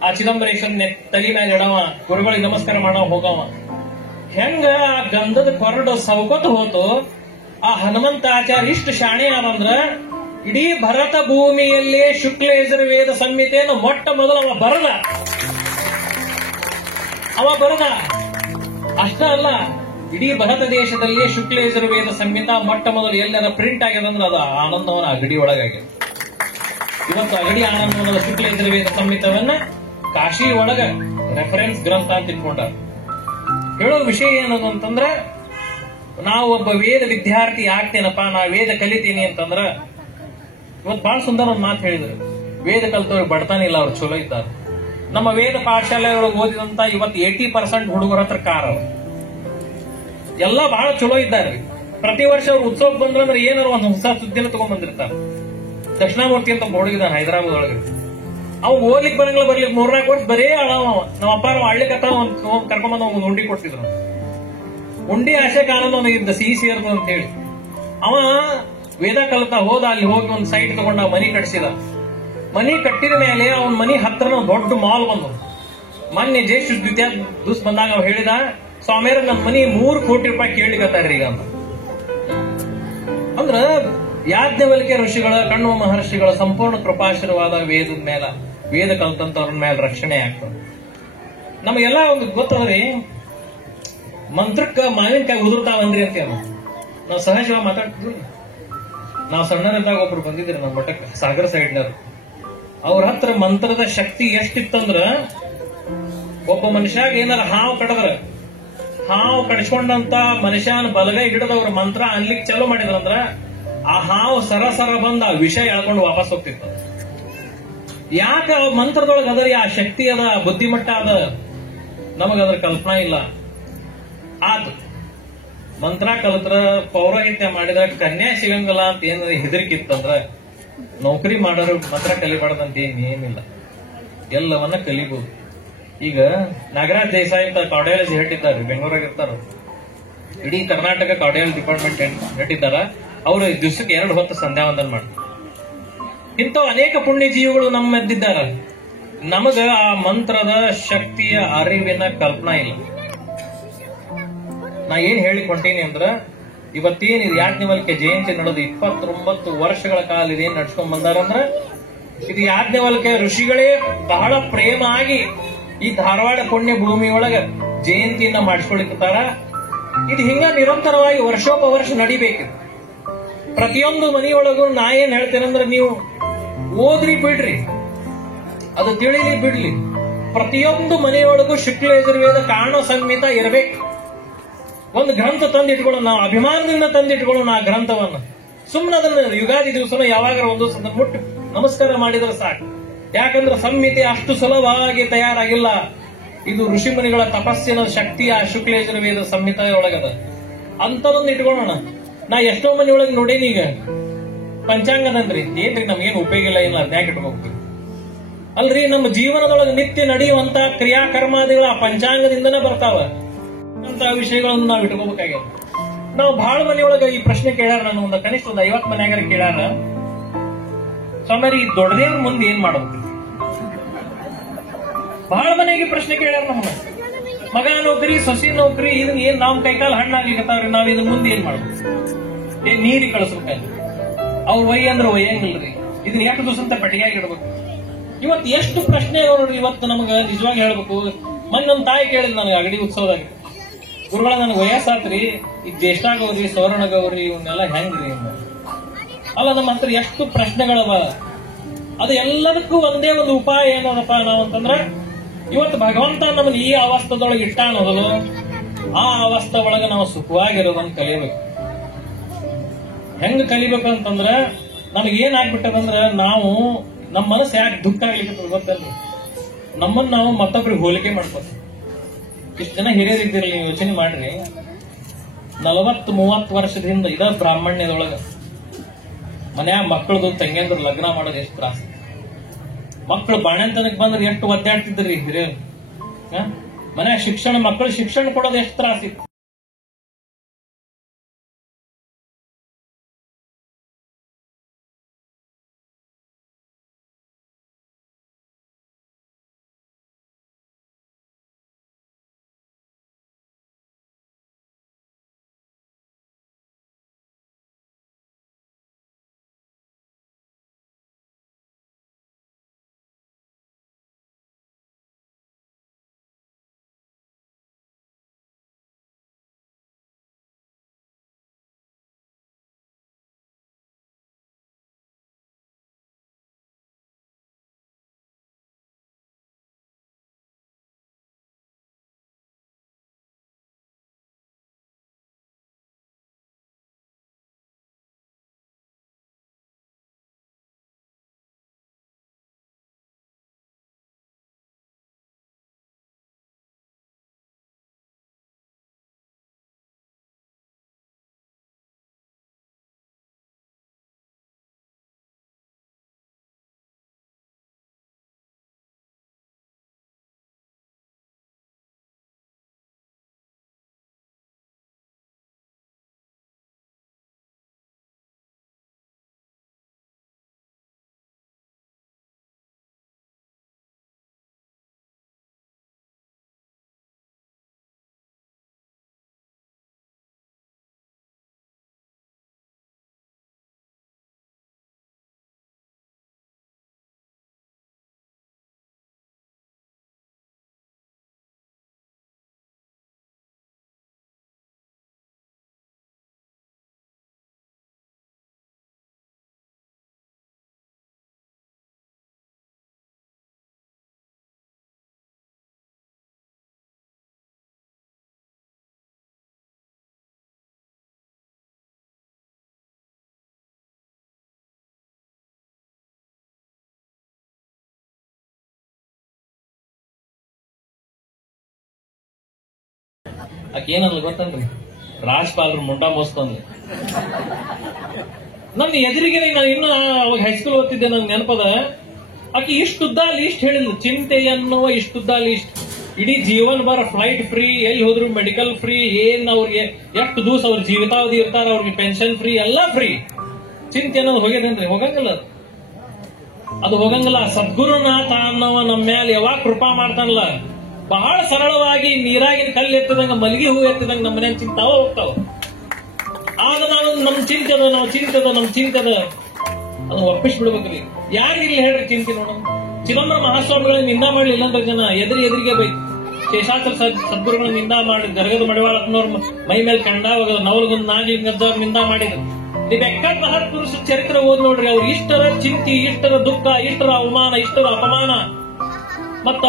ಆ ಚಿದಂಬರೇಶ್ವರನ್ ತಲೆ ಮೇಲೆ ಇಡವ, ಗುರುಗಳಿಗೆ ನಮಸ್ಕಾರ ಮಾಡವ, ಹೋಗವ. ಹೆಂಗ ಆ ಗಂಧದ ಕೊರಡು ಸೌಕತ್ ಹೋತು, ಆ ಹನುಮಂತಾಚಾರ್ಯ ಇಷ್ಟು ಶಾಣೆ ಆದಂದ್ರ ಇಡೀ ಭರತ ಭೂಮಿಯಲ್ಲೇ ಶುಕ್ಲ ಯಜುರ್ವೇದ ಸಂಹಿತೆಯನ್ನು ಮೊಟ್ಟ ಮೊದಲು ಅವ ಬರದ. ಅಷ್ಟ ಅಲ್ಲ, ಇಡೀ ಭಾರತ ದೇಶದಲ್ಲಿ ಶುಕ್ಲ ಯಜುರ್ವೇದ ಸಂಹಿತ ಮೊಟ್ಟ ಮೊದಲು ಎಲ್ಲರ ಪ್ರಿಂಟ್ ಆಗ್ಯದಂದ್ರೆ ಅದು ಆನಂದವನ ಅಗಡಿ ಒಳಗಾಗ್ಯದ. ಇವತ್ತು ಅಗಡಿ ಆನಂದವನದ ಶುಕ್ಲ ಯಜುರ್ವೇದ ಸಂಹಿತವನ್ನ ಕಾಶಿ ಒಳಗ ರೆಫರೆನ್ಸ್ ಗ್ರಂಥ ಅಂತ ಇಟ್ಕೊಂಡ. ಹೇಳೋ ವಿಷಯ ಏನದು ಅಂತಂದ್ರ, ನಾವು ಒಬ್ಬ ವೇದ ವಿದ್ಯಾರ್ಥಿ ಆಗ್ತೇನಪ್ಪ, ನಾ ವೇದ ಕಲಿತೀನಿ ಅಂತಂದ್ರ, ಇವತ್ತು ಬಹಳ ಸುಂದರ ಒಂದು ಮಾತು ಹೇಳಿದ್ರು, ವೇದ ಕಲ್ತವ್ರಿಗೆ ಬಡತಾನೆ ಇಲ್ಲ, ಅವ್ರು ಚಲೋ ಇದ್ದಾರೆ. ನಮ್ಮ ವೇದ ಪಾಠಶಾಲೆಯೊಳಗೆ ಓದಿದಂತ ಇವತ್ತು 80% ಹುಡುಗರ ಹತ್ರ ಕಾರ ಎಲ್ಲ ಬಹಳ ಚಲೋ ಇದ್ದಾರೆ. ಪ್ರತಿ ವರ್ಷ ಅವ್ರು ಉತ್ಸವಕ್ಕೆ ಬಂದ್ರೆ ಏನಾರು ಒಂದು ಹೊಸ ಸುದ್ದಿನ ತಗೊಂಡ್ ಬಂದಿರ್ತಾರೆ. ದಕ್ಷಿಣಾಮೂರ್ತಿ ಅಂತ ಹುಡುಗಿದ್ದಾನೆ ಹೈದರಾಬಾದ್ ಒಳಗೆ. ಅವ್ ಓದ್ಲಿಕ್ಕೆ ಬರಂಗಿಲ್ಲ, ಬರ್ಲಿಕ್ಕೆ 3-4 ವರ್ಷ ಬರೇ ಅಳವ. ನಮ್ಮ ಅಪ್ಪ ಆಳ್ಲಿಕ್ಕತ್ತ ಕರ್ಕೊಂಬಂದ ಒಂದು ಉಂಡಿ ಕೊಡ್ತಿದ್ರು. ಉಂಡಿ ಆಶೆ ಕಾನೂನು ಅವನಿಗಿದ್ದ ಸಿಹಿ ಸೇರ್ದು ಅಂತ ಹೇಳಿ ಅವ ವೇದ ಕಲಿತಾ ಹೋದ. ಅಲ್ಲಿ ಹೋಗಿ ಒಂದು ಸೈಟ್ ತಗೊಂಡ ಮನಿ ಕಟ್ಸಿದ. ಮನಿ ಕಟ್ಟಿದ ಮೇಲೆ ಅವನ ಮನಿ ಹತ್ರ ದೊಡ್ಡ ಮಾಲ್ ಬಂದು. ಮೊನ್ನೆ ಜೇಷ್ ದ್ವಿತೀಯ ದಿವಸ ಬಂದಾಗ ಅವ್ ಹೇಳಿದ, ಸ್ವಾಮಿಯರ ನನ್ನ ಮನಿ 3 ಕೋಟಿ ರೂಪಾಯಿ ಕೇಳಿಕತ್ತಾರ್ರಿ ಈಗ ಅಂತ. ಅಂದ್ರ ಯಾಜ್ಞವಲ್ಕ್ಯ ಋಷಿಗಳ, ಕಣ್ವ ಮಹರ್ಷಿಗಳ ಸಂಪೂರ್ಣ ಕೃಪಾಶೀರ್ವಾದ ವೇದದ ಮೇಲ, ವೇದ ಕಲ್ತಂತವ್ರ ಮೇಲೆ ರಕ್ಷಣೆ ಆಗ್ತದೆ. ನಮಗೆಲ್ಲ ಒಂದು ಗೊತ್ತದ್ರಿ, ಮಂತ್ರಕ್ಕ ಮಾವಿನಕಾಯಿ ಉದುರ್ತಾವಂದ್ರಿ ಅಂತ. ನಾವು ಸಹಜವಾಗಿ ಮಾತಾಡ್ತಿದ್ವಿ. ನಾವು ಸಣ್ಣರಿದ್ದಾಗ ಒಬ್ರು ಬಂದಿದ್ರು ನಮ್ಮ ಮಠಕ್ಕೆ, ಸಾಗರ ಸೈಡ್ನವ್ರು. ಅವ್ರ ಹತ್ರ ಮಂತ್ರದ ಶಕ್ತಿ ಎಷ್ಟಿತ್ತಂದ್ರ, ಒಬ್ಬ ಮನುಷ್ಯಾಗ ಏನಾರ ಹಾವು ಕಡದ್ರ, ಹಾವು ಕಡಿಸ್ಕೊಂಡಂತ ಮನುಷ್ಯನ ಬಲಗೈ ಹಿಡಿದವ್ರ ಮಂತ್ರ ಅನ್ಲಿಕ್ಕೆ ಚಾಲೂ ಮಾಡಿದ್ರಂದ್ರ ಆ ಹಾವು ಸರ ಬಂದ ಆ ವಿಷ ಎಳ್ಕೊಂಡು ವಾಪಸ್ ಹೋಗ್ತಿತ್ತು. ಯಾಕೆ ಆ ಮಂತ್ರದೊಳಗೆ ಅದರಿ ಆ ಶಕ್ತಿ ಅದ, ಬುದ್ಧಿಮಟ್ಟ ಅದ, ನಮಗದ್ರ ಕಲ್ಪನಾ ಇಲ್ಲ. ಆತು ಮಂತ್ರ ಕಲಿತ್ರ, ಪೌರೋಹಿತ್ಯ ಮಾಡಿದ್ರ ಕನ್ಯಾ ಸಿಗಂಗಿಲ್ಲ ಅಂತ ಏನಾರ ಹೆದರಿಕಿತ್ತಂದ್ರ ನೌಕರಿ ಮಾಡೋರು ಮಂತ್ರ ಕಲಿಬಾರ್ದಂತ ಏನಿಲ್ಲ, ಎಲ್ಲವನ್ನ ಕಲಿಬಹುದು. ಈಗ ನಾಗರಾಜ್ ದೇಸಾಯಿ ಅಂತ ಕಾರ್ಡಿಯಾಲಜಿ ಹೆಡ್ ಇದ್ದಾರೆ, ಬೆಂಗಳೂರಾಗ ಇರ್ತಾರ. ಇಡೀ ಕರ್ನಾಟಕ ಕಾರ್ಡಿಯಾಲಜಿ ಡಿಪಾರ್ಟ್ಮೆಂಟ್ ಹೆಡ್ ಇದ್ದಾರ. ಅವರು ದಿವಸಕ್ಕೆ 2 ಹೊತ್ತು ಸಂಧ್ಯಾ ವಂದನ ಮಾಡ್ತಾರೆ. ಇಂಥ ಅನೇಕ ಪುಣ್ಯ ಜೀವಿಗಳು ನಮ್ಮ ಮಧ್ಯದ್ದಾರೆ. ನಮಗ ಆ ಮಂತ್ರದ ಶಕ್ತಿಯ ಅರಿವಿನ ಕಲ್ಪನಾ ಇಲ್ಲ. ನಾ ಏನ್ ಹೇಳಿಕೊಂಡೀನಿ ಅಂದ್ರ, ಇವತ್ತೇನಿದೆ ಯಾಜ್ಞವಲ್ಕ್ಯ ಜಯಂತಿ ನಡೆದು 29 ವರ್ಷಗಳ ಕಾಲ ಇದೇನ್ ನಡ್ಸ್ಕೊಂಡ್ ಬಂದಾರಂದ್ರ, ಇದು ಯಾಜ್ಞವಲ್ಕ್ಯ ಋಷಿಗಳೇ ಬಹಳ ಪ್ರೇಮ ಆಗಿ ಈ ಧಾರವಾಡ ಪುಣ್ಯ ಭೂಮಿಯೊಳಗ ಜಯಂತಿಯನ್ನ ಮಾಡಿಸ್ಕೊಳಿತಾರ. ಇದು ಹಿಂಗ ನಿರಂತರವಾಗಿ ವರ್ಷೋಪವರ್ಷ ನಡಿಬೇಕು. ಪ್ರತಿಯೊಂದು ಮನೆಯೊಳಗೂ ನಾ ಏನ್ ಹೇಳ್ತೇನೆಂದ್ರೆ, ನೀವು ಓದ್ರಿ ಬಿಡ್ರಿ, ಅದು ತಿಳಿಲಿ ಬಿಡ್ಲಿ, ಪ್ರತಿಯೊಂದು ಮನೆಯೊಳಗೂ ಶುಕ್ಲ ಯಜುರ್ವೇದ ಕಾಣೋ ಸಂಹಿತ ಇರಬೇಕು. ಒಂದು ಗ್ರಂಥ ತಂದಿಟ್ಕೊಳ್ಳೋಣ, ನಾವು ಅಭಿಮಾನದಿಂದ ತಂದಿಟ್ಕೊಳ್ಳೋಣ ಆ ಗ್ರಂಥವನ್ನ. ಸುಮ್ಮನೆ ಅದನ್ನ ಯುಗಾದಿ ದಿವಸನ ಯಾವಾಗ ಒಂದು ದಿವಸ ಮುಟ್ಟು ನಮಸ್ಕಾರ ಮಾಡಿದ್ರೆ ಸಾಕು. ಯಾಕಂದ್ರೆ ಸಂಹಿತೆ ಅಷ್ಟು ಸುಲಭವಾಗಿ ತಯಾರಾಗಿಲ್ಲ. ಇದು ಋಷಿಮುನಿಗಳ ತಪಸ್ಸಿನ ಶಕ್ತಿ ಆ ಶುಕ್ಲ ಯಜುರ್ವೇದ ಸಂಹಿತೆಯೊಳಗದ. ಅಂತದೊಂದು ಇಟ್ಕೊಳ್ಳೋಣ. ನಾ ಎಷ್ಟೋ ಮನೆಯೊಳಗೆ ನೋಡೇನಿ, ಈಗ ಪಂಚಾಂಗದಂದ್ರಿ ಏನ್ರಿ ನಮ್ಗೇನು ಉಪಯೋಗ ಇಲ್ಲ, ಏನಿಲ್ಲ, ಅದ್ಯಾಕೆ ಇಟ್ಕೋಬೇಕು? ಅಲ್ರಿ, ನಮ್ಮ ಜೀವನದೊಳಗೆ ನಿತ್ಯ ನಡೆಯುವಂತ ಕ್ರಿಯಾಕರ್ಮಾದಿಗಳ ಆ ಪಂಚಾಂಗದಿಂದನೇ ಬರ್ತಾವ ಅಂತ ವಿಷಯಗಳನ್ನು ನಾವು ಇಟ್ಕೋಬೇಕಾಗ್ಯದ. ನಾವು ಬಹಳ ಮನೆಯೊಳಗೆ ಈ ಪ್ರಶ್ನೆ ಕೇಳ್ಯಾರ, ನಾನು ಕನಿಷ್ಠ 50 ಮನ್ಯಾಗಾರ ಕೇಳ್ಯಾರ, ಸ್ವಾಮಿ ಈ ದೊಡ್ಡದೇವ್ರ ಮುಂದೆ ಏನ್ ಮಾಡ್ಬೇಕು? ಬಹಳ ಮನೆಗೆ ಪ್ರಶ್ನೆ ಕೇಳ್ಯಾರ ನಮ್ಗೆ. ಮಗ ನೌಕರಿ, ಸೊಸಿ ನೌಕರಿ, ಇದನ್ನ ಏನ್ ನಾವ್ ಕೈಕಾಲ ಹಣ್ಣಾಗ್ಲಿಕ್ಕತ್ತಾವ್ರಿ, ನಾವ್ ಇದ್ರ ಮುಂದೆ ಏನ್ ಮಾಡ್ಬೇಕು? ನೀರಿಗೆ ಕಳಿಸ್ಬೇಕ, ಅವ್ರ ಒಯ್ಯ ಅಂದ್ರೆ ಒಯ್ಯಂಗಿಲ್ರಿ, ಇದನ್ನ ಎಷ್ಟು ದಿವಸ ಅಂತ ಪೆಟ್ಟಿಗೆಯಾಗಿ ಇಡ್ಬೇಕು. ಇವತ್ತು ಎಷ್ಟು ಪ್ರಶ್ನೆ ಅವ್ರು ಇವತ್ತು ನಮ್ಗ ನಿಜವಾಗಿ ಹೇಳ್ಬೇಕು. ಮೊನ್ನೆ ನಮ್ ತಾಯಿ ಕೇಳಿದ್ ನನಗೆ ಅಗಡಿ ಉತ್ಸವದಾಗ, ಗುರುಗಳ ನನಗೆ ವಯಸ್ಸಾತ್ರಿ, ಈ ಜ್ಯೇಷ್ಠ ಗೌರಿ, ಸವರ್ಣ ಗೌರಿ ಇವನ್ನೆಲ್ಲ ಹೆಂಗ್ರಿ? ಅಲ್ಲ, ನಮ್ಮ ಹತ್ರ ಎಷ್ಟು ಪ್ರಶ್ನೆಗಳವ. ಅದು ಎಲ್ಲದಕ್ಕೂ ಒಂದೇ ಒಂದು ಉಪಾಯ ಏನೋದಪ್ಪ ನಾವಂತಂದ್ರ, ಇವತ್ತು ಭಗವಂತ ನಮ್ಮನ್ನ ಈ ಅವಸ್ಥದೊಳಗೆ ಇಟ್ಟ ಅನ್ನೋದಲು, ಆ ಅವಸ್ಥೆ ಒಳಗೆ ನಾವು ಸುಖವಾಗಿರೋದನ್ನ ಕಲಿಯಬೇಕು. ಹೆಂಗ್ ಕಲಿಬೇಕು ಅಂತಂದ್ರ, ನಮಗೇನ್ ಆಗ್ಬಿಟ್ಟದಂದ್ರ, ನಾವು ನಮ್ಮ ಮನಸ್ಸು ಯಾಕೆ ದುಃಖ ಆಗ್ಲಿಕ್ಕೆ ಗೊತ್ತಲ್ರಿ, ನಮ್ಮನ್ನ ನಾವು ಮತ್ತೊಬ್ರಿಗೆ ಹೋಲಿಕೆ ಮಾಡ್ಕೋತೀವಿ. ಇಷ್ಟು ಜನ ಹಿರಿಯರಿದ್ದೀರಿ, ನೀವು ಯೋಚನೆ ಮಾಡ್ರಿ. 40-30 ವರ್ಷದ ಹಿಂದೆ ಇದ ಬ್ರಾಹ್ಮಣ್ಯದೊಳಗ ಮನ್ಯಾಗ ಮಕ್ಕಳದು ತಂಗಿಯಂದ್ರ ಲಗ್ನ ಮಾಡೋದು ಎಷ್ಟು ತ್ರಾಸ. ಮಕ್ಕಳು ಬಾಣಂತನಕ್ಕೆ ಬಂದ್ರೆ ಎಷ್ಟು ಒದ್ದಾಡ್ತಿದ್ರಿ ಹಿರಿಯರು. ಮನ್ಯಾಗ ಶಿಕ್ಷಣ, ಮಕ್ಕಳು ಶಿಕ್ಷಣ ಕೊಡೋದು ಎಷ್ಟು ತ್ರಾಸಿತ್ತು. ಆಕೆ ಏನಲ್ಲ ಗೊತ್ತನ್ರಿ, ರಾಜ್ಪಾಲರು ಮುಂಡಾ ಮೋಸ್ತಂದ್ರಿ. ನನ್ನ ಎದುರಿಗೆ ನಾನು ಇನ್ನು ಅವಾಗ ಹೈಸ್ಕೂಲ್ ಓದ್ತಿದ್ದೆ, ನಂಗೆ ನೆನಪದ. ಆಕೆ ಇಷ್ಟುದ್ದ ಲೀಸ್ಟ್ ಹೇಳಿದ್ಲು, ಚಿಂತೆ ಎನ್ನುವ ಇಷ್ಟುದ್ದ ಲೀಸ್ಟ್. ಇಡೀ ಜೀವನ ಬರ ಫ್ಲೈಟ್ ಫ್ರೀ, ಎಲ್ಲಿ ಹೋದ್ರು ಮೆಡಿಕಲ್ ಫ್ರೀ, ಏನ್ ಅವ್ರಿಗೆ ಎಷ್ಟು ದಿವಸ ಅವ್ರ ಜೀವಿತಾವಧಿ ಇರ್ತಾರ, ಅವ್ರಿಗೆ ಪೆನ್ಷನ್ ಫ್ರೀ, ಎಲ್ಲ ಫ್ರೀ. ಚಿಂತೆ ಅನ್ನೋದು ಹೋಗ್ಯದೇನ್ರಿ? ಹೋಗಂಗಿಲ್ಲ, ಅದು ಹೋಗಂಗಿಲ್ಲ. ಸದ್ಗುರುನಾಥ ಅನ್ನವ ನಮ್ಮ ಮೇಲೆ ಯಾವಾಗ ಕೃಪಾ ಮಾಡ್ತಾನಲ್ಲ, ಬಹಳ ಸರಳವಾಗಿ ನೀರಾಗಿನ ಕಲ್ಲು ಎತ್ತದಂಗ, ಮಲಗಿ ಹೂ ಎತ್ತದಂಗ ನಮ್ಮ ಮನೆ ಚಿಂತಾವ ಹೋಗ್ತಾವ. ಆಗ ನಾವು ನಮ್ ಚಿಂತೆದ, ನಾವು ಚಿಂತೆದ, ನಮ್ ಚಿಂತೆದ ಅದನ್ನ ಒಪ್ಪಿಸ್ಬಿಡ್ಬೇಕ್ರಿ. ಯಾರಿಗಿಲ್ಲ ಹೇಳ್ರಿ ಚಿಂತೆ ನೋಡೋಣ. ಚಿದಂಬರ ಮಹಾಸ್ವಾಮಿಗಳನ್ನ ನಿಂದ ಮಾಡ್ಲಿಲ್ಲ ಅಂದ್ರೆ ಜನ ಎದುರಿಗೆ ಬೈತು. ಶೇಷಾಚಲ ಸದ್ಗುರುಗಳನ್ನ ನಿಂದ ಮಾಡಿ, ಗರ್ಗದ ಮಡಿವಾಳಪ್ಪನವ್ರ ಮೈ ಮೇಲೆ ಕಂಡಾವಾಗ ನವಲಗನ್ ನಾಗಲಿಂಗದವ್ರ ನಿಂದ ಮಾಡಿದ್ರು. ನೀವ್ ಎಕ್ಕಟ್ ಮಹತ್ ಪುರುಷ ಚರಿತ್ರೆ ಓದ್ ನೋಡ್ರಿ, ಅವ್ರು ಇಷ್ಟರ ಚಿಂತೆ, ಇಷ್ಟರ ದುಃಖ, ಇಷ್ಟರ ಅವಮಾನ, ಇಷ್ಟರ ಅಪಮಾನ. ಮತ್ತ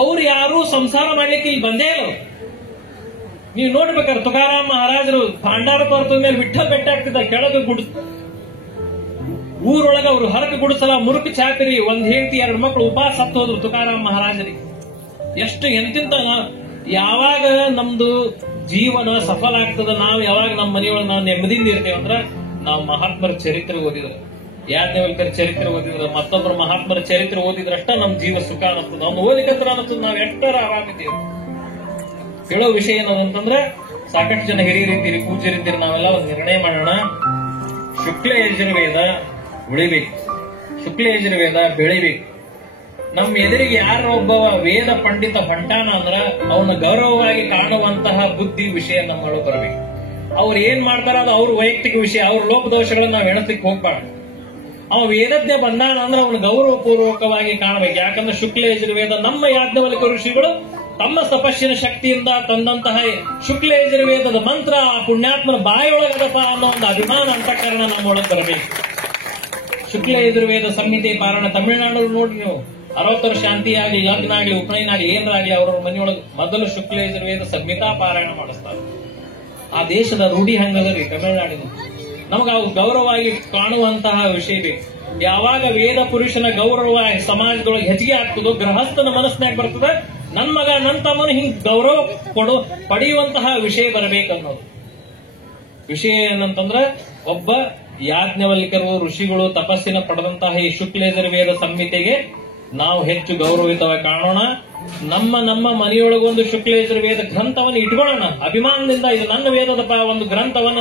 ಅವ್ರು ಯಾರು ಸಂಸಾರ ಮಾಡ್ಲಿಕ್ಕೆ ಇಲ್ಲಿ ಬಂದೇ ಇಲ್ಲ. ನೀವು ನೋಡ್ಬೇಕಾದ್ರೆ ತುಕಾರಾಮ್ ಮಹಾರಾಜರು ಭಾಂಡಾರ ಪರ್ವತದ ಮೇಲೆ ವಿಠಲ್ ಬೆಟ್ಟ ಆಗ್ತಿದ್ದ, ಕೆಳಗೆ ಊರೊಳಗ ಅವ್ರು ಹರಕ ಗುಡಿಸಲ, ಮುರುಕು ಚಾಪಿರಿ, ಒಂದ್ ಹೆಂಡತಿ 2 ಮಕ್ಕಳು ಉಪವಾಸ ಸತ್ತು ಹೋದ್ರು ತುಕಾರಾಮ್ ಮಹಾರಾಜರಿಗೆ. ಎಷ್ಟು ಎಂತಿಂತ ಯಾವಾಗ ನಮ್ದು ಜೀವನ ಸಫಲ ಆಗ್ತದ, ನಾವು ಯಾವಾಗ ನಮ್ಮ ಮನೆಯೊಳಗೆ ನಾವು ನೆಮ್ಮದಿಯಿಂದ ಇರ್ತೇವೆ ಅಂದ್ರ ನಾವು ಮಹಾತ್ಮರ ಚರಿತ್ರೆ ಓದಿದ್ರೆ, ಯಾಜ್ಞವಲ್ಕರ ಚರಿತ್ರೆ ಓದಿದ್ರೆ, ಮತ್ತೊಬ್ಬರ ಮಹಾತ್ಮರ ಚರಿತ್ರೆ ಓದಿದ್ರಷ್ಟ ನಮ್ ಜೀವ ಸುಖ ಅನ್ನಿಸ್ತದ. ಅವ್ನು ಓದಿಕಂತ್ರ ಅನ್ನಿಸ್ತದ ನಾವ್ ಎಷ್ಟರ ಆರಾಮಿದ್ದೀವಿ. ಹೇಳೋ ವಿಷಯ ಏನದಂತಂದ್ರೆ, ಸಾಕಷ್ಟು ಜನ ಹಿರಿಯರಿದ್ದೀರಿ, ಪೂಜ್ಯರಿದ್ದೀರಿ, ನಾವೆಲ್ಲ ಒಂದು ನಿರ್ಣಯ ಮಾಡೋಣ. ಶುಕ್ಲ ಯಜುರ್ವೇದ ಉಳಿಬೇಕು, ಶುಕ್ಲ ಯಜುರ್ವೇದ ಬೆಳಿಬೇಕು. ನಮ್ಮ ಎದುರಿಗೆ ಯಾರ ಒಬ್ಬವ ವೇದ ಪಂಡಿತ ಹೊಂಟಾನ ಅಂದ್ರ ಅವನ ಗೌರವವಾಗಿ ಕಾಣುವಂತಹ ಬುದ್ಧಿ ವಿಷಯ ನಮ್ಮೊಳಗೆ ಬರಬೇಕು. ಅವ್ರು ಏನ್ ಮಾಡ್ತಾರ ಅದು ಅವ್ರ ವೈಯಕ್ತಿಕ ವಿಷಯ, ಅವ್ರ ಲೋಪದೋಷಗಳನ್ನ ನಾವು ಎಣಸ್ಲಿಕ್ಕೆ ಹೋಗ್ಬಾರ್ದು. ಅವ ವೇದಜ್ಞ ಬಂದಾನ ಅಂದ್ರೆ ಅವನು ಗೌರವ ಪೂರ್ವಕವಾಗಿ ಕಾಣಬೇಕು. ಯಾಕಂದ್ರೆ ಶುಕ್ಲ ಯಜುರ್ವೇದ ನಮ್ಮ ಯಾಜ್ಞವಲ್ಕ್ಯ ಋಷಿಗಳು ತಮ್ಮ ತಪಸ್ಸಿನ ಶಕ್ತಿಯಿಂದ ತಂದಂತಹ ಶುಕ್ಲ ಯಜುರ್ವೇದದ ಮಂತ್ರ ಆ ಪುಣ್ಯಾತ್ಮನ ಬಾಯಿಯೊಳಗದಪ್ಪ ಅನ್ನೋ ಒಂದು ಅಭಿಮಾನ ಅಂತಃಕರಣ ನಮ್ಮೊಳಗೆ ಬರಬೇಕು. ಶುಕ್ಲ ಯಜುರ್ವೇದ ಸಂಹಿತೆ ಪಾರಾಯಣ ತಮಿಳುನಾಡು ನೋಡ್ರಿ ನೀವು, 60 ವರ್ಷ ಶಾಂತಿ ಆಗಲಿ, ಯಜ್ಞ ಆಗ್ಲಿ, ಉಪನಯನ ಆಗ್ಲಿ, ಏನಾಗ್ಲಿ ಅವ್ರ ಮನೆಯೊಳಗೆ ಮೊದಲು ಶುಕ್ಲ ಯಜುರ್ವೇದ ಸಂಹಿತಾ ಪಾರಾಯಣ ಮಾಡಿಸ್ತಾರೆ. ಆ ದೇಶದ ರೂಢಿ ಹಂಗದ್ರಿ ತಮಿಳುನಾಡಿನ. ನಮಗ ಅವು ಗೌರವವಾಗಿ ಕಾಣುವಂತಹ ವಿಷಯ ಬೇಕು. ಯಾವಾಗ ವೇದ ಪುರುಷನ ಗೌರವ ಸಮಾಜದೊಳಗೆ ಹೆಚ್ಚಿಗೆ ಆಗ್ತದೋ, ಗೃಹಸ್ಥನ ಮನಸ್ಸಿನಾಗ ಬರ್ತದ, ನನ್ ಮಗ ನನ್ ತಮ್ಮನ ಹಿಂಗ್ ಗೌರವ ಪಡೆಯುವಂತಹ ವಿಷಯ ಬರಬೇಕನ್ನೋದು ವಿಷಯ. ಏನಂತಂದ್ರ ಒಬ್ಬ ಯಾಜ್ಞವಲ್ಕ್ಯರು ಋಷಿಗಳು ತಪಸ್ಸಿನ ಪಡೆದಂತಹ ಈ ಶುಕ್ಲ ಯಜುರ್ವೇದ ಸಂಹಿತೆಗೆ ನಾವು ಹೆಚ್ಚು ಗೌರವಿತವಾಗಿ ಕಾಣೋಣ. ನಮ್ಮ ಮನೆಯೊಳಗೊಂದು ಶುಕ್ಲ ಯಜುರ್ವೇದ ಗ್ರಂಥವನ್ನು ಇಟ್ಕೊಳ್ಳೋಣ ಅಭಿಮಾನದಿಂದ. ಇದು ನನ್ನ ವೇದದ ಒಂದು ಗ್ರಂಥವನ್ನು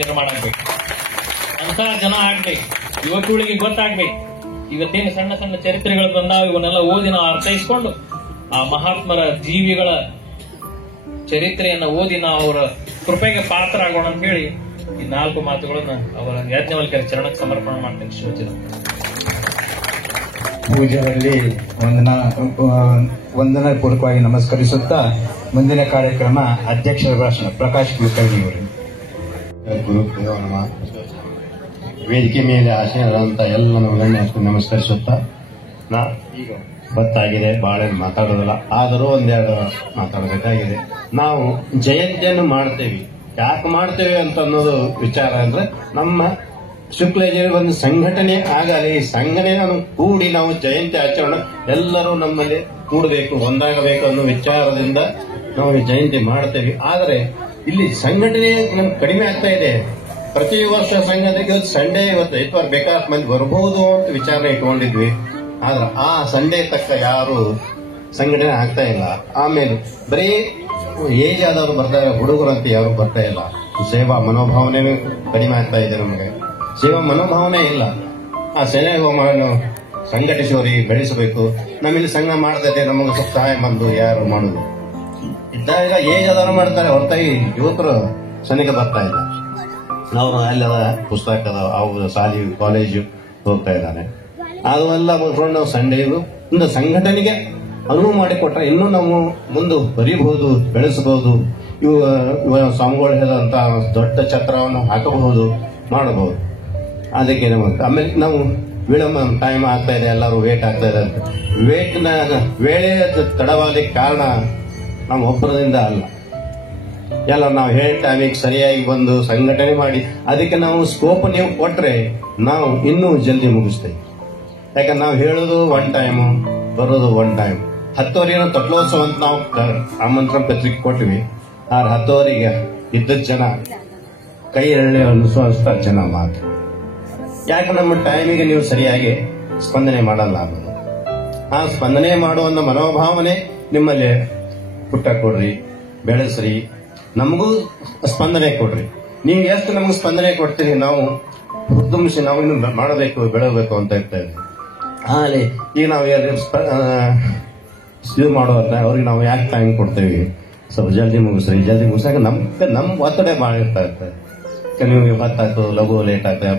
ನಿರ್ಮಾಣ ಆಗ್ಬೇಕು, ಅಂತ ಜನ ಆಗ್ಬೇಕು, ಯುವ ಪೀಳಿಗೆ ಗೊತ್ತಾಗ್ಬೇಕು. ಇವತ್ತೇನು ಸಣ್ಣ ಸಣ್ಣ ಚರಿತ್ರೆಗಳು ಬಂದಾವ, ಇವನ್ನೆಲ್ಲ ಓದಿ ನಾವು ಅರ್ಥೈಸ್ಕೊಂಡು ಆ ಮಹಾತ್ಮರ ಜೀವಿಗಳ ಚರಿತ್ರೆಯನ್ನ ಓದಿ ನಾವು ಅವರ ಕೃಪೆಗೆ ಪಾತ್ರ ಆಗೋಣ ಅಂತ ಹೇಳಿ ಈ 4 ಮಾತುಗಳನ್ನ ಅವರ ಯಾಜ್ಞವಲ್ಕ್ಯರ ಚರಣಕ್ಕೆ ಸಮರ್ಪಣೆ ಮಾಡ್ತೇನೆ. ಶಿವಚಿರ ಪೂಜೆಯಲ್ಲಿ ವಂದನಾ ಪೂರ್ವಕವಾಗಿ ನಮಸ್ಕರಿಸುತ್ತಾ ಮುಂದಿನ ಕಾರ್ಯಕ್ರಮ ಅಧ್ಯಕ್ಷರ ಭಾಷಣ ಪ್ರಕಾಶ್ ಕುಲಕರ್ಣಿ ಅವರು. ಗುರುದೇವ ನಮಃ. ವೇದಿಕೆ ಮೇಲೆ ಆಸೀನರಾದಂತಹ ಎಲ್ಲ ಗಣ್ಯರು ನಮಸ್ಕರಿಸುತ್ತಾ ಈಗ ಗೊತ್ತಾಗಿದೆ, ಬಹಳ ಮಾತಾಡೋದಿಲ್ಲ. ಆದರೂ ಒಂದೆರಡು ಮಾತಾಡಬೇಕಾಗಿದೆ. ನಾವು ಜಯಂತಿಯನ್ನು ಮಾಡ್ತೇವೆ, ಯಾಕೆ ಮಾಡ್ತೇವೆ ಅಂತ ಅನ್ನೋದು ವಿಚಾರ ಅಂದ್ರೆ ನಮ್ಮ ಶುಕ್ಲಜರಿ ಒಂದು ಸಂಘಟನೆ ಆಗಲಿ, ಸಂಘಟನೆ ಕೂಡಿ ನಾವು ಜಯಂತಿ ಆಚರಣೆ ಎಲ್ಲರೂ ನಮ್ಮಲ್ಲಿ ಕೂಡಬೇಕು, ಒಂದಾಗಬೇಕು ಅನ್ನೋ ವಿಚಾರದಿಂದ ನಾವು ಜಯಂತಿ ಮಾಡ್ತೇವೆ. ಆದರೆ ಇಲ್ಲಿ ಸಂಘಟನೆ ನಮ್ಗೆ ಕಡಿಮೆ ಆಗ್ತಾ ಇದೆ. ಪ್ರತಿ ವರ್ಷ ಸಂಘಟನೆಗೆ ಸಂಡೇ ಇವತ್ತು ಇತ್ತು ಬೇಕಾದ ಮಂದಿ ಬರಬಹುದು ಅಂತ ವಿಚಾರ ಇಟ್ಕೊಂಡಿದ್ವಿ. ಆದ್ರೆ ಆ ಸಂಡೇ ತಕ್ಕ ಯಾರು ಸಂಘಟನೆ ಆಗ್ತಾ ಇಲ್ಲ. ಆಮೇಲೆ ಬರೀ ಏಜ್ ಆದವರು ಬರ್ತಾ ಇಲ್ಲ, ಹುಡುಗರಂತ ಯಾರು ಬರ್ತಾ ಇಲ್ಲ. ಸೇವಾ ಮನೋಭಾವನೆ ಕಡಿಮೆ ಆಗ್ತಾ ಇದೆ. ನಮಗೆ ಸೇವಾ ಮನೋಭಾವನೆ ಇಲ್ಲ. ಆ ಸೇನೆಯನ್ನು ಸಂಘಟಿಸುವವರಿಗೆ ಬೆಳೆಸಬೇಕು. ನಮ್ಮಲ್ಲಿ ಸಂಘ ಮಾಡ್ತದೆ, ನಮಗೆ ಸ್ವಲ್ಪ ಸಹಾಯ ಬಂದು ಯಾರು ಮಾಡುದು ಇದ್ದಾಗ ಏಜ್ ಆದವರು ಮಾಡ್ತಾರೆ, ಹೊರತಾಗಿ ಯುವಕರು ಸನಿಗೆ ಬರ್ತಾ ಇಲ್ಲ. ಅವರು ಅಲ್ಲದ ಪುಸ್ತಕ ಅವು ಶಾಲೆ ಕಾಲೇಜು ಹೋಗ್ತಾ ಇದ್ದಾನೆ. ಅದೆಲ್ಲ ಮುಗಿಸ್ಕೊಂಡು ನಾವು ಸಂಡೇಗೂ ಒಂದು ಸಂಘಟನೆಗೆ ಅನುವು ಮಾಡಿಕೊಟ್ರೆ ಇನ್ನೂ ನಾವು ಮುಂದೆ ಬರೀಬಹುದು, ಬೆಳೆಸಬಹುದು. ಇವು ಸ್ವಾಮಿಗಳು ಹೇಳಿದಂತ ದೊಡ್ಡ ಛತ್ರವನ್ನು ಹಾಕಬಹುದು, ಮಾಡಬಹುದು. ಅದಕ್ಕೆ ನಮಗೆ ಆಮೇಲೆ ನಾವು ವಿಳಂಬ ಟೈಮ್ ಆಗ್ತಾ ಇದೆ, ಎಲ್ಲರೂ ವೇಟ್ ಆಗ್ತಾ ಇದೆ ಅಂತ ವೇಳೆ ತಡವಾಗಲಿಕ್ಕೆ ಕಾರಣ ನಮ್ಮ ಒಬ್ಬರದಿಂದ ಅಲ್ಲ. ಎಲ್ಲ ನಾವು ಹೇಳಿದ ಟೈಮಿಗೆ ಸರಿಯಾಗಿ ಬಂದು ಸಂಘಟನೆ ಮಾಡಿ ಅದಕ್ಕೆ ನಾವು ಸ್ಕೋಪ್ ನೀವು ಕೊಟ್ರೆ ನಾವು ಇನ್ನೂ ಜಲ್ದಿ ಮುಗಿಸ್ತೇವೆ. ಯಾಕಂದ್ರೆ ನಾವು ಹೇಳೋದು ಒನ್ ಟೈಮು, ಬರೋದು ಒನ್ ಟೈಮ್. 10ವರೆಗೆ ತೊಟ್ಲೋತ್ಸವ ಅಂತ ನಾವು ಆಮಂತ್ರಣ ಪತ್ರಿಕೆ ಕೊಟ್ಟಿವಿ. ಆದ್ರೆ 10ವರೆಗೆ ಇದ್ದ ಜನ ಕೈ ಎಳ್ಳೆ ಅನಿಸುವ ಜನ ಮಾತ್ರ. ಯಾಕೆ ನಮ್ಮ ಟೈಮಿಗೆ ನೀವು ಸರಿಯಾಗಿ ಸ್ಪಂದನೆ ಮಾಡಲ್ಲ ಅನ್ನೋದು. ಆ ಸ್ಪಂದನೆ ಮಾಡುವ ಮನೋಭಾವನೆ ನಿಮ್ಮಲ್ಲಿ ಪುಟ್ಟ ಕೊಡ್ರಿ, ಬೆಳೆಸ್ರಿ, ನಮಗೂ ಸ್ಪಂದನೆ ಕೊಡ್ರಿ. ನೀವು ಎಷ್ಟು ನಮಗೆ ಸ್ಪಂದನೆ ಕೊಡ್ತೀರಿ ನಾವು ಹುತ್ತುಂಬಿಸಿ ನಾವು ಇನ್ನು ಮಾಡಬೇಕು, ಬೆಳಬೇಕು ಅಂತ ಇರ್ತಾ ಇದ್ದೀವಿ. ಆಮೇಲೆ ಈಗ ನಾವು ಇದು ಮಾಡುವಂತ ಅವ್ರಿಗೆ ನಾವು ಯಾಕೆ ಟೈಮ್ ಕೊಡ್ತೇವೆ, ಸ್ವಲ್ಪ ಜಲ್ದಿ ಮುಗಿಸ್ರಿ, ಜಲ್ದಿ ಮುಗಿಸಾಕ ನಮ್ಮ ಒತ್ತಡ ಭಾಳ ಇರ್ತಾ ಇರ್ತದೆ. ನೀವು ಹೊತ್ತಾಯ್ತು, ಲಘು ಲೇಟ್ ಆಗ್ತದೆ,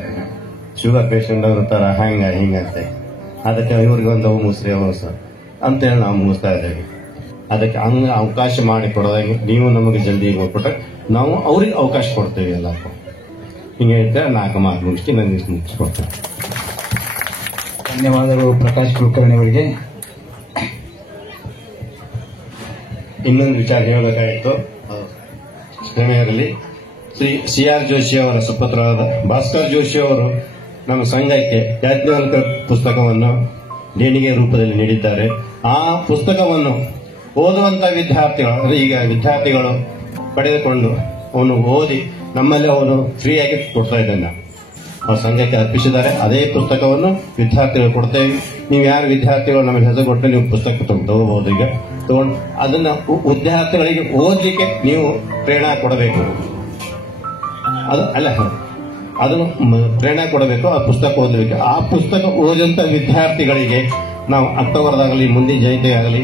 ಶುಗರ್ ಪೇಷಂಟ್ ಇರ್ತಾರ, ಹಿಂಗಂತೆ. ಅದಕ್ಕೆ ಇವ್ರಿಗೆ ಒಂದು ಅವು ಮುಸ್ರಿ ಅಂತೇಳಿ ನಾವು ಮುಗಿಸ್ತಾ ಇದ್ದೇವೆ. ಅದಕ್ಕೆ ಹಂಗ ಅವಕಾಶ ಮಾಡಿ ಕೊಡೋದಾಗಿ ನೀವು ನಮಗೆ ಜಲ್ದಿ ಹೋಗ್ಬಿಟ್ರೆ ನಾವು ಅವ್ರಿಗೆ ಅವಕಾಶ ಕೊಡ್ತೇವೆ. ಎಲ್ಲಕ್ಕೂ ಹಿಂಗೆ ಇದ್ರೆ 4 ಮಾತು ಮುಗಿಸಿ ನನಗೆ ಮುಗಿಸ್ಕೊಡ್ತೇವೆ. ಧನ್ಯವಾದಗಳು ಪ್ರಕಾಶ್ ಕುಲಕರ್ಣಿ ಅವರಿಗೆ. ಇನ್ನೊಂದು ವಿಚಾರ ಹೇಳಬೇಕಾಗಿತ್ತು. ಕ್ಷಮೆಯಾಗಲಿ. ಶ್ರೀ CR ಜೋಶಿ ಅವರ ಸುಪುತ್ರರಾದ ಭಾಸ್ಕರ್ ಜೋಶಿ ಅವರು ನಮ್ಮ ಸಂಘಕ್ಕೆ ಯಾಜ್ಞವಲ್ಕ ಪುಸ್ತಕವನ್ನು ದೇಣಿಗೆ ರೂಪದಲ್ಲಿ ನೀಡಿದ್ದಾರೆ. ಆ ಪುಸ್ತಕವನ್ನು ಓದುವಂತ ವಿದ್ಯಾರ್ಥಿಗಳು, ಈಗ ವಿದ್ಯಾರ್ಥಿಗಳು ಪಡೆದುಕೊಂಡು ಅವನು ಓದಿ ನಮ್ಮಲ್ಲಿ ಅವನು ಫ್ರೀಯಾಗಿ ಕೊಡ್ತಾ ಇದ್ದಾನೆ. ಅವ್ರ ಸಂಘಕ್ಕೆ ಅರ್ಪಿಸಿದ್ದಾರೆ. ಅದೇ ಪುಸ್ತಕವನ್ನು ವಿದ್ಯಾರ್ಥಿಗಳು ಕೊಡ್ತೇವೆ. ನೀವು ಯಾರು ವಿದ್ಯಾರ್ಥಿಗಳು ನಮಗೆ ಹೆಸರು ಕೊಟ್ಟು ನೀವು ಪುಸ್ತಕ ತಗೋಬಹುದು. ಈಗ ತಗೊಂಡು ಅದನ್ನ ವಿದ್ಯಾರ್ಥಿಗಳಿಗೆ ಓದಲಿಕ್ಕೆ ನೀವು ಪ್ರೇರಣೆ ಕೊಡಬೇಕು. ಅದನ್ನು ಪ್ರೇರಣೆ ಕೊಡಬೇಕು. ಆ ಪುಸ್ತಕ ಓದಬೇಕು. ಆ ಪುಸ್ತಕ ಓದಿದಂತ ವಿದ್ಯಾರ್ಥಿಗಳಿಗೆ ನಾವು ಅಕ್ಟೋಬರ್ದಾಗಲಿ, ಮುಂದಿನ ಜಯಂತಿ ಆಗಲಿ,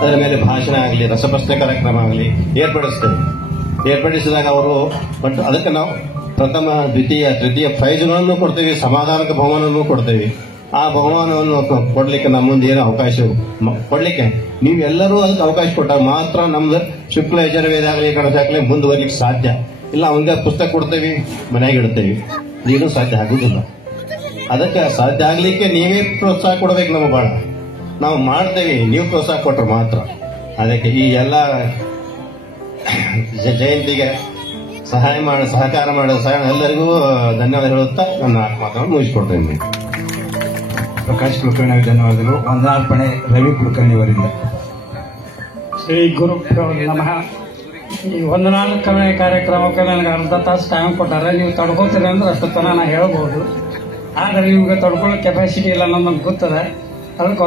ಅದರ ಮೇಲೆ ಭಾಷಣ ಆಗಲಿ, ರಸಪ್ರಶ್ನೆ ಕಾರ್ಯಕ್ರಮ ಆಗಲಿ ಏರ್ಪಡಿಸ್ತೇವೆ. ಏರ್ಪಡಿಸಿದಾಗ ಅವರು ಅದಕ್ಕೆ ನಾವು ಪ್ರಥಮ, ದ್ವಿತೀಯ, ತೃತೀಯ ಪ್ರೈಜ್ಗಳನ್ನು ಕೊಡ್ತೇವೆ. ಸಮಾಧಾನಕ ಬಹುಮಾನವನ್ನು ಕೊಡ್ತೇವೆ. ಆ ಬಹುಮಾನವನ್ನು ಕೊಡ್ಲಿಕ್ಕೆ ನಮ್ಮ ಮುಂದೆ ಏನೋ ಅವಕಾಶ ಕೊಡ್ಲಿಕ್ಕೆ ನೀವೆಲ್ಲರೂ ಅದಕ್ಕೆ ಅವಕಾಶ ಕೊಟ್ಟಾಗ ಮಾತ್ರ ನಮ್ದು ಶುಕ್ಲ ಯಜುರ್ವೇದ ಆಗಲಿ, ಗಣೇಶ ಆಗಲಿ ಮುಂದುವರಿಲಿಕ್ಕೆ ಸಾಧ್ಯ. ಇಲ್ಲ ಅವಂಗ ಪುಸ್ತಕ ಕೊಡ್ತೇವೆ, ಮನೆಯಾಗ ಇಡ್ತೇವೆ, ಇದೇನು ಸಾಧ್ಯ ಆಗುದಿಲ್ಲ. ಅದಕ್ಕೆ ಸಾಧ್ಯ ಆಗ್ಲಿಕ್ಕೆ ನೀವೇ ಪ್ರೋತ್ಸಾಹ ಕೊಡ್ಬೇಕು. ನಮಗೆ ಬಹಳ ನಾವು ಮಾಡ್ತೇವೆ, ನೀವು ಪ್ರೋತ್ಸಾಹ ಕೊಟ್ರೆ ಮಾತ್ರ. ಅದಕ್ಕೆ ಈ ಎಲ್ಲ ಜಯಂತಿಗೆ ಸಹಕಾರ ಮಾಡೋ ಎಲ್ಲರಿಗೂ ಧನ್ಯವಾದ ಹೇಳುತ್ತಾ ನನ್ನ ಮಾತನ್ನು ಮುಗಿಸ್ಕೊಡ್ತೇನೆ. ಪ್ರಕಾಶ್ ಕುಲಕರ್ಣಿ ಅವರಿಗೆ ಧನ್ಯವಾದಗಳು. ವಂದನಾರ್ಪಣೆ ರವಿ ಕುಲಕರ್ಣಿ ಅವರಿಂದ. ಶ್ರೀ ಗುರುಭ್ಯೋ ನಮಃ. ಈ ವಂದನಾರ್ಪಣೆ ಕಾರ್ಯಕ್ರಮಕ್ಕೆ ನನಗೆ ಅರ್ಧ ತಾಸು ಟೈಮ್ ಕೊಟ್ಟಾರೆ. ನೀವು ತಡ್ಕೋತೀರಿ ಅಂದ್ರೆ ಅಷ್ಟೊತ್ತನ ನಾ ಹೇಳ್ಬೋದು. ಆದರೆ ನಿಮ್ಗೆ ತಡ್ಕೊಳ್ಳೋ ಕೆಪಾಸಿಟಿ ಇಲ್ಲ ಅನ್ನೋದು ನಮ್ಗೆ ಗೊತ್ತದೆ. ಅದಕ್ಕೆ